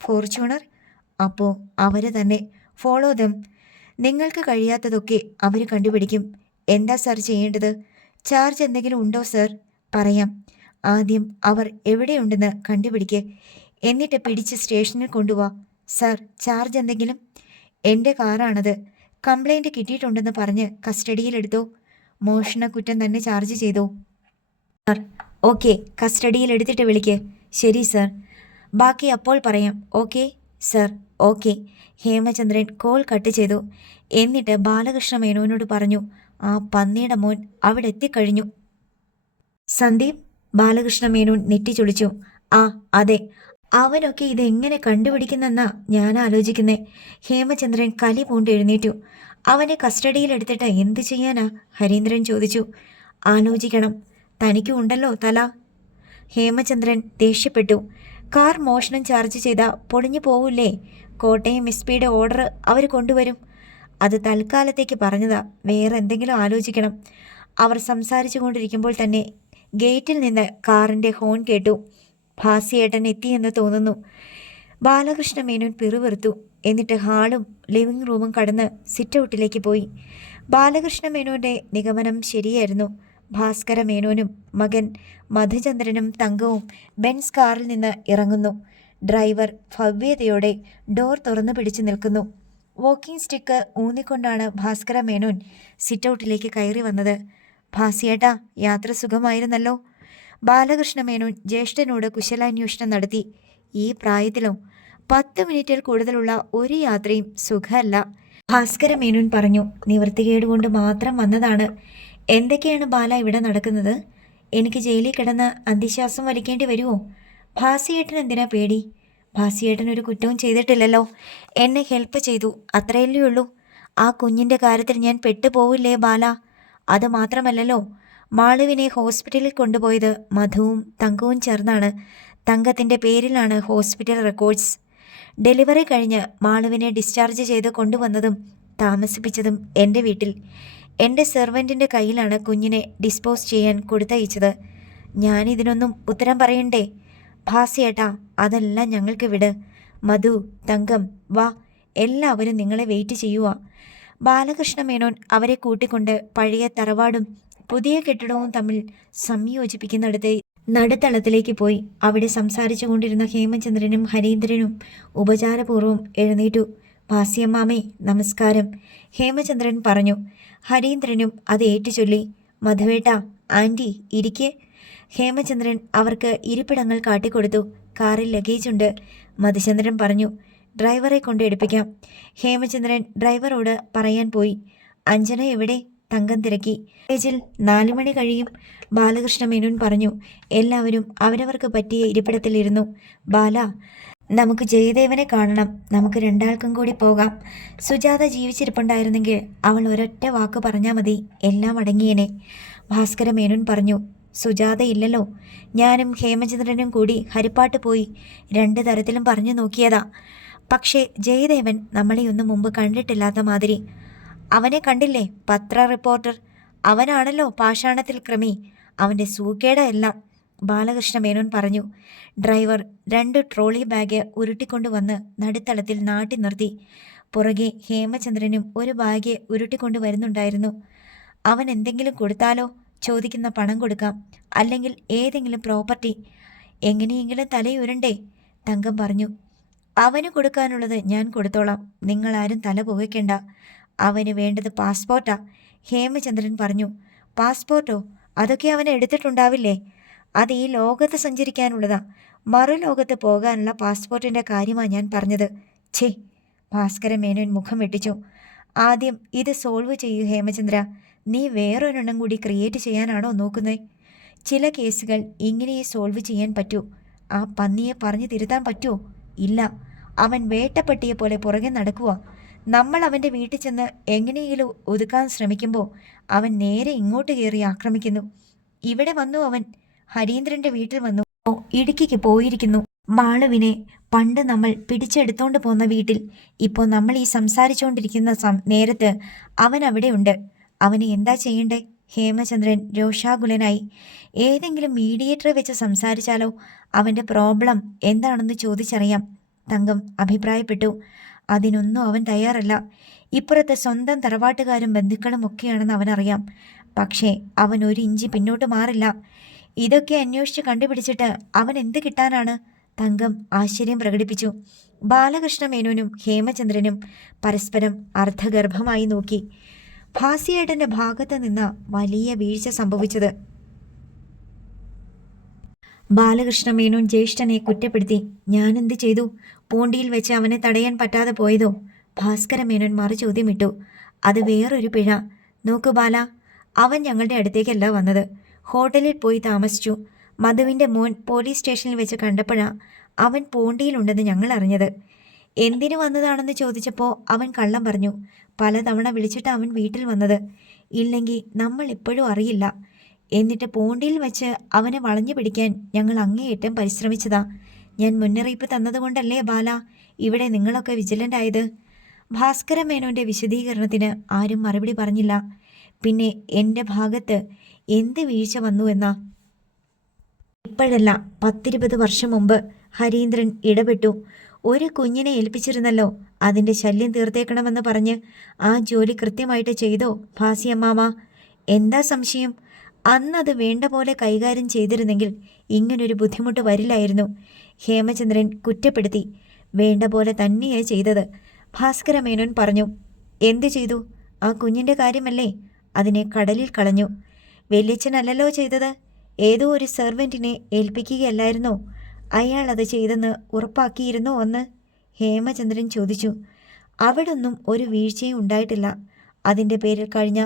ഫോർച്യൂണർ? അപ്പോൾ അവർ തന്നെ. ഫോളോ ദം. നിങ്ങൾക്ക് കഴിയാത്തതൊക്കെ അവർ കണ്ടുപിടിക്കും. എന്താ സാർ ചെയ്യേണ്ടത്? ചാർജ് എന്തെങ്കിലും ഉണ്ടോ സാർ? പറയാം. ആദ്യം അവർ എവിടെയുണ്ടെന്ന് കണ്ടുപിടിക്ക്. എന്നിട്ട് പിടിച്ച് സ്റ്റേഷനിൽ കൊണ്ടുപോവാ. സാർ, ചാർജ് എന്തെങ്കിലും? എൻ്റെ കാറാണത്. കംപ്ലൈൻറ്റ് കിട്ടിയിട്ടുണ്ടെന്ന് പറഞ്ഞ് കസ്റ്റഡിയിലെടുത്തോ. മോഷണക്കുറ്റം തന്നെ ചാർജ് ചെയ്തോ? Sir, okay. കസ്റ്റഡിയിലെടുത്തിട്ട് വിളിക്ക്. ശരി സാർ. ബാക്കി അപ്പോൾ പറയാം. Okay sir. Okay. Hemachandran call cut ചെയ്തു. എന്നിട്ട് ബാലകൃഷ്ണ മേനോനോട് പറഞ്ഞു, ആ പന്നിയുടെ മോൻ അവിടെ എത്തിക്കഴിഞ്ഞു. സന്ദീപ്? ബാലകൃഷ്ണ മേനോൻ നെറ്റിച്ചൊളിച്ചു. ആ അതെ. അവനൊക്കെ ഇതെങ്ങനെ കണ്ടുപിടിക്കുന്നെന്നാ ഞാൻ ആലോചിക്കുന്നേ. ഹേമചന്ദ്രൻ കലി പൂണ്ട് എഴുന്നേറ്റു. അവനെ കസ്റ്റഡിയിലെടുത്തിട്ട് എന്ത് ചെയ്യാനാ? ഹരീന്ദ്രൻ ചോദിച്ചു. ആലോചിക്കണം. തനിക്കും ഉണ്ടല്ലോ തല. ഹേമചന്ദ്രൻ ദേഷ്യപ്പെട്ടു. കാർ മോഷണം ചാർജ് ചെയ്താൽ പൊളിഞ്ഞു പോവില്ലേ? കോട്ടയം എസ്.പിയുടെ ഓർഡർ അവർ കൊണ്ടുവരും. അത് തൽക്കാലത്തേക്ക് പറഞ്ഞതാ. വേറെ എന്തെങ്കിലും ആലോചിക്കണം. അവർ സംസാരിച്ചു കൊണ്ടിരിക്കുമ്പോൾ തന്നെ ഗേറ്റിൽ നിന്ന് കാറിൻ്റെ ഹോൺ കേട്ടു. ഭാസിയേട്ടൻ എത്തിയെന്ന് തോന്നുന്നു. ബാലകൃഷ്ണ മേനോൻ പിറുപിറുത്തു. എന്നിട്ട് ഹാളും ലിവിംഗ് റൂമും കടന്ന് സിറ്റൗട്ടിലേക്ക് പോയി. ബാലകൃഷ്ണ മേനോൻ്റെ നിഗമനം ശരിയായിരുന്നു. ഭാസ്കര മേനോനും മകൻ മധുചന്ദ്രനും തങ്കവും ബെൻസ് കാറിൽ നിന്ന് ഇറങ്ങുന്നു. ഡ്രൈവർ ഭവ്യതയോടെ ഡോർ തുറന്നു പിടിച്ചു നിൽക്കുന്നു. വോക്കിംഗ് സ്റ്റിക്ക് ഊന്നിക്കൊണ്ടാണ് ഭാസ്കര മേനോൻ സിറ്റൗട്ടിലേക്ക് കയറി വന്നത്. ഭാസിയേട്ടാ, യാത്ര സുഖമായിരുന്നല്ലോ. ബാലകൃഷ്ണ മേനോൻ ജ്യേഷ്ഠനോട് കുശലാന്വേഷണം നടത്തി. ഈ പ്രായത്തിലോ? 10 മിനിറ്റിൽ കൂടുതലുള്ള ഒരു യാത്രയും സുഖമല്ല, ഭാസ്കര മേനോൻ പറഞ്ഞു. നിവൃത്തികേട് കൊണ്ട് മാത്രം വന്നതാണ്. എന്തൊക്കെയാണ് ബാല ഇവിടെ നടക്കുന്നത്? എനിക്ക് ജയിലിൽ കിടന്ന് അന്ത്യശ്വാസം വലിക്കേണ്ടി വരുമോ? ഭാസിയേട്ടൻ എന്തിനാ പേടി? ഭാസിയേട്ടൻ ഒരു കുറ്റവും ചെയ്തിട്ടില്ലല്ലോ. എന്നെ ഹെൽപ്പ് ചെയ്തു, അത്രയല്ലേ ഉള്ളൂ. ആ കുഞ്ഞിൻ്റെ കാര്യത്തിൽ ഞാൻ പെട്ടുപോവില്ലേ ബാല? അത് മാത്രമല്ലല്ലോ, മാളുവിനെ ഹോസ്പിറ്റലിൽ കൊണ്ടുപോയത് മധുവും തങ്കവും ചേർന്നാണ്. തങ്കത്തിൻ്റെ പേരിലാണ് ഹോസ്പിറ്റൽ റെക്കോർഡ്സ്. ഡെലിവറി കഴിഞ്ഞ് മാളുവിനെ ഡിസ്ചാർജ് ചെയ്ത് കൊണ്ടുവന്നതും താമസിപ്പിച്ചതും എൻ്റെ വീട്ടിൽ. എൻ്റെ സെർവൻറ്റിൻ്റെ കയ്യിലാണ് കുഞ്ഞിനെ ഡിസ്പോസ് ചെയ്യാൻ കൊടുത്തയച്ചത്. ഞാനിതിനൊന്നും ഉത്തരം പറയണ്ടേ? ഭാസിയേട്ടാ, അതെല്ലാം ഞങ്ങൾക്ക് വിട്. മധു, തങ്കം, വാ, എല്ലാവരും നിങ്ങളെ വെയിറ്റ് ചെയ്യുക. ബാലകൃഷ്ണ മേനോൻ അവരെ കൂട്ടിക്കൊണ്ട് പഴയ തറവാടും പുതിയ കെട്ടിടവും തമ്മിൽ സംയോജിപ്പിക്കുന്നിടത്ത് നടുത്തളത്തിലേക്ക് പോയി. അവിടെ സംസാരിച്ചു കൊണ്ടിരുന്ന ഹേമചന്ദ്രനും ഹരീന്ദ്രനും ഉപചാരപൂർവ്വം എഴുന്നേറ്റു. ഭാസിയമ്മാമേ, നമസ്കാരം, ഹേമചന്ദ്രൻ പറഞ്ഞു. ഹരീന്ദ്രനും അത് ഏറ്റുചൊല്ലി. മധുവേട്ട, ആൻറ്റി ഇരിക്കെ. ഹേമചന്ദ്രൻ അവർക്ക് ഇരിപ്പിടങ്ങൾ കാട്ടിക്കൊടുത്തു. കാറിൽ ലഗേജുണ്ട്, മധുചന്ദ്രൻ പറഞ്ഞു. ഡ്രൈവറെ കൊണ്ട് എടുപ്പിക്കാം. ഹേമചന്ദ്രൻ ഡ്രൈവറോട് പറയാൻ പോയി. അഞ്ജന എവിടെ? തങ്കം തിരക്കി. ലഗേജിൽ 4 മണി കഴിയും, ബാലകൃഷ്ണ മേനോൻ പറഞ്ഞു. എല്ലാവരും അവരവർക്ക് പറ്റിയ ഇരിപ്പിടത്തിലിരുന്നു. ബാല, നമുക്ക് ജയദേവനെ കാണണം. നമുക്ക് 2 ആൾക്കും കൂടി പോകാം. സുജാത ജീവിച്ചിരിപ്പുണ്ടായിരുന്നെങ്കിൽ അവൾ ഒരൊറ്റ വാക്ക് പറഞ്ഞാൽ മതി, എല്ലാം അടങ്ങിയേനെ. ഭാസ്കര മേനോൻ പറഞ്ഞു. സുജാത ഇല്ലല്ലോ. ഞാനും ഹേമചന്ദ്രനും കൂടി ഹരിപ്പാട്ട് പോയി 2 തരത്തിലും പറഞ്ഞു നോക്കിയതാ. പക്ഷേ ജയദേവൻ നമ്മളെയൊന്നും മുമ്പ് കണ്ടിട്ടില്ലാത്ത മാതിരി. അവനെ കണ്ടില്ലേ? പത്ര റിപ്പോർട്ടർ. അവനാണല്ലോ പാഷാണത്തിൽ ക്രമി. അവൻ്റെ സൂക്കേടയെല്ലാം, ബാലകൃഷ്ണ മേനോൻ പറഞ്ഞു. ഡ്രൈവർ 2 ട്രോളി ബാഗ് ഉരുട്ടിക്കൊണ്ടുവന്ന് നടുത്തളത്തിൽ നാട്ടി നിർത്തി. പുറകെ ഹേമചന്ദ്രനും ഒരു ബാഗ് ഉരുട്ടിക്കൊണ്ടു വരുന്നുണ്ടായിരുന്നു. അവൻ എന്തെങ്കിലും കൊടുത്താലോ? ചോദിക്കുന്ന പണം കൊടുക്കാം, അല്ലെങ്കിൽ ഏതെങ്കിലും പ്രോപ്പർട്ടി. എങ്ങനെയെങ്കിലും തലയുരണ്ടേ? തങ്കം പറഞ്ഞു. അവന് കൊടുക്കാനുള്ളത് ഞാൻ കൊടുത്തോളാം, നിങ്ങളാരും തല പുകയ്ക്കണ്ട. അവന് വേണ്ടത് പാസ്പോർട്ടാ, ഹേമചന്ദ്രൻ പറഞ്ഞു. പാസ്പോർട്ടോ? അതൊക്കെ അവൻ എടുത്തിട്ടുണ്ടാവില്ലേ? അത് ഈ ലോകത്ത് സഞ്ചരിക്കാനുള്ളതാ, മറുലോകത്ത് പോകാനുള്ള പാസ്പോർട്ടിൻ്റെ കാര്യമാണ് ഞാൻ പറഞ്ഞത്. ഛേ, ഭാസ്കര മേനോൻ മുഖം വെട്ടിച്ചു. ആദ്യം ഇത് സോൾവ് ചെയ്യൂ ഹേമചന്ദ്ര. നീ വേറൊരെണ്ണം കൂടി ക്രിയേറ്റ് ചെയ്യാനാണോ നോക്കുന്നത്? ചില കേസുകൾ ഇങ്ങനെയേ സോൾവ് ചെയ്യാൻ പറ്റൂ. ആ പന്നിയെ പറഞ്ഞു തിരുത്താൻ പറ്റുമോ? ഇല്ല. അവൻ വേട്ടപ്പട്ടിയെ പോലെ പുറകെ നടക്കുക. നമ്മൾ അവൻ്റെ വീട്ടിൽ ചെന്ന് എങ്ങനെയെങ്കിലും ഒതുക്കാൻ ശ്രമിക്കുമ്പോൾ അവൻ നേരെ ഇങ്ങോട്ട് കയറി ആക്രമിക്കുന്നു. ഇവിടെ വന്നു അവൻ. ഹരീന്ദ്രൻ്റെ വീട്ടിൽ വന്നു. ഇടുക്കിക്ക് പോയിരിക്കുന്നു. മാളുവിനെ പണ്ട് നമ്മൾ പിടിച്ചെടുത്തോണ്ട് പോന്ന വീട്ടിൽ. ഇപ്പോൾ നമ്മൾ ഈ സംസാരിച്ചുകൊണ്ടിരിക്കുന്ന നേരത്ത് അവൻ അവിടെ ഉണ്ട്. അവന് എന്താ ചെയ്യണ്ടേ? ഹേമചന്ദ്രൻ രോഷാകുലനായി. ഏതെങ്കിലും മീഡിയേറ്ററെ വെച്ച് സംസാരിച്ചാലോ, അവൻ്റെ പ്രോബ്ലം എന്താണെന്ന് ചോദിച്ചറിയാം, തങ്കം അഭിപ്രായപ്പെട്ടു. അതിനൊന്നും അവൻ തയ്യാറല്ല. ഇപ്പുറത്തെ സ്വന്തം തറവാട്ടുകാരും ബന്ധുക്കളും ഒക്കെയാണെന്ന് അവനറിയാം. പക്ഷേ അവൻ ഒരു ഇഞ്ച് പിന്നോട്ട് മാറില്ല. ഇതൊക്കെ അന്വേഷിച്ച് കണ്ടുപിടിച്ചിട്ട് അവൻ എന്ത് കിട്ടാനാണ്? തങ്കം ആശ്ചര്യം പ്രകടിപ്പിച്ചു. ബാലകൃഷ്ണ മേനോനും ഹേമചന്ദ്രനും പരസ്പരം അർദ്ധഗർഭമായി നോക്കി. ഭാസിയേട്ടൻ്റെ ഭാഗത്ത് നിന്ന് വലിയ വീഴ്ച സംഭവിച്ചത്. ബാലകൃഷ്ണ മേനോൻ ജ്യേഷ്ഠനെ കുറ്റപ്പെടുത്തി. ഞാനെന്ത് ചെയ്തു? പൂണ്ടിയിൽ വെച്ച് അവനെ തടയാൻ പറ്റാതെ പോയതോ? ഭാസ്കര മേനോൻ മറു ചോദ്യമിട്ടു. അത് വേറൊരു പിഴ. നോക്കു ബാല, അവൻ ഞങ്ങളുടെ അടുത്തേക്കല്ല വന്നത്. ഹോട്ടലിൽ പോയി താമസിച്ചു. മധുവിൻ്റെ മോൻ പോലീസ് സ്റ്റേഷനിൽ വെച്ച് കണ്ടപ്പോഴാ അവൻ പൂണ്ടിയിലുണ്ടെന്ന് ഞങ്ങൾ അറിഞ്ഞത്. എന്തിനു വന്നതാണെന്ന് ചോദിച്ചപ്പോൾ അവൻ കള്ളം പറഞ്ഞു. പലതവണ വിളിച്ചിട്ട് അവൻ വീട്ടിൽ വന്നത്. ഇല്ലെങ്കിൽ നമ്മൾ ഇപ്പോഴും അറിയില്ല. എന്നിട്ട് പൂണ്ടിയിൽ വെച്ച് അവനെ വളഞ്ഞു പിടിക്കാൻ ഞങ്ങൾ അങ്ങേയറ്റം പരിശ്രമിച്ചതാ. ഞാൻ മുന്നറിയിപ്പ് തന്നതുകൊണ്ടല്ലേ ബാല ഇവിടെ നിങ്ങളൊക്കെ വിജിലൻ്റ് ആയത്? ഭാസ്കര മേനോൻ്റെ വിശദീകരണത്തിന് ആരും മറുപടി പറഞ്ഞില്ല. പിന്നെ എൻ്റെ ഭാഗത്ത് എന്ത് വീഴ്ച വന്നു എന്നാ? ഇപ്പോഴല്ല, 10-20 വർഷം മുമ്പ് ഹരീന്ദ്രൻ ഇടപെട്ടു. ഒരു കുഞ്ഞിനെ ഏൽപ്പിച്ചിരുന്നല്ലോ. അതിൻ്റെ ശല്യം തീർത്തേക്കണമെന്ന് പറഞ്ഞ് ആ ജോലി കൃത്യമായിട്ട് ചെയ്തോ ഭാസിയമ്മാവ? എന്താ സംശയം? അന്നത് വേണ്ട പോലെ കൈകാര്യം ചെയ്തിരുന്നെങ്കിൽ ഇങ്ങനൊരു ബുദ്ധിമുട്ട് വരില്ലായിരുന്നു. ഹേമചന്ദ്രൻ കുറ്റപ്പെടുത്തി. വേണ്ട പോലെ തന്നെയാണ് ചെയ്തത്, ഭാസ്കര മേനോൻ പറഞ്ഞു. എന്തു ചെയ്തു? ആ കുഞ്ഞിൻ്റെ കാര്യമല്ലേ? അതിനെ കടലിൽ കളഞ്ഞു. വല്യച്ഛനല്ലല്ലോ ചെയ്തത്. ഏതോ ഒരു സെർവൻറ്റിനെ ഏൽപ്പിക്കുകയല്ലായിരുന്നോ? അയാൾ അത് ചെയ്തെന്ന് ഉറപ്പാക്കിയിരുന്നോ ഒന്ന്? ഹേമചന്ദ്രൻ ചോദിച്ചു. അവിടൊന്നും ഒരു വീഴ്ചയും ഉണ്ടായിട്ടില്ല. അതിൻ്റെ പേരിൽ കഴിഞ്ഞ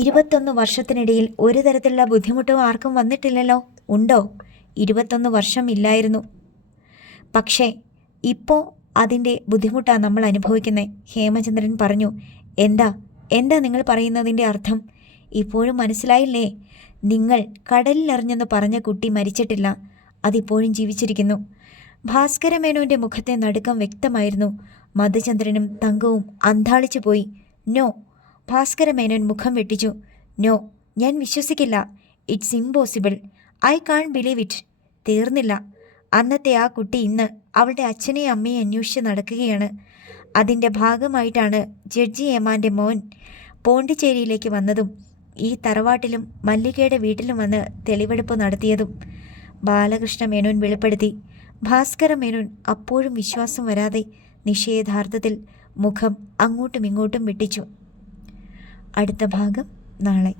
21 വർഷത്തിനിടയിൽ ഒരു തരത്തിലുള്ള ബുദ്ധിമുട്ടും ആർക്കും വന്നിട്ടില്ലല്ലോ. ഉണ്ടോ? 21 വർഷം ഇല്ലായിരുന്നു. പക്ഷേ ഇപ്പോൾ അതിൻ്റെ ബുദ്ധിമുട്ടാണ് നമ്മൾ അനുഭവിക്കുന്നത്, ഹേമചന്ദ്രൻ പറഞ്ഞു. എന്താ നിങ്ങൾ പറയുന്നതിൻ്റെ അർത്ഥം? ഇപ്പോഴും മനസ്സിലായില്ലേ? നിങ്ങൾ കടലിലെറിഞ്ഞെന്ന് പറഞ്ഞ കുട്ടി മരിച്ചിട്ടില്ല. അതിപ്പോഴും ജീവിച്ചിരിക്കുന്നു. ഭാസ്കര മേനോൻ്റെ മുഖത്തെ നടുക്കം വ്യക്തമായിരുന്നു. മധുചന്ദ്രനും തങ്കവും അന്ധാളിച്ചു പോയി. നോ, ഭാസ്കര മേനോൻ മുഖം വെട്ടിച്ചു. നോ, ഞാൻ വിശ്വസിക്കില്ല. It's impossible. I can't believe it. തീർന്നില്ല. അന്നത്തെ ആ കുട്ടി ഇന്ന് അവളുടെ അച്ഛനെയും അമ്മയെ അന്വേഷിച്ച് നടക്കുകയാണ്. അതിൻ്റെ ഭാഗമായിട്ടാണ് ജഡ്ജി ഏമാൻ്റെ മോൻ പോണ്ടിച്ചേരിയിലേക്ക് വന്നതും ഈ തറവാട്ടിലും മല്ലികയുടെ വീട്ടിലും വന്ന് തെളിവെടുപ്പ് നടത്തിയതും. ബാലകൃഷ്ണ മേനോൻ വെളിപ്പെടുത്തി. ഭാസ്കര മേനോൻ അപ്പോഴും വിശ്വാസം വരാതെ നിഷേധാർത്ഥത്തിൽ മുഖം അങ്ങോട്ടും ഇങ്ങോട്ടും വെട്ടിച്ചു. അടുത്ത ഭാഗം നാളെ.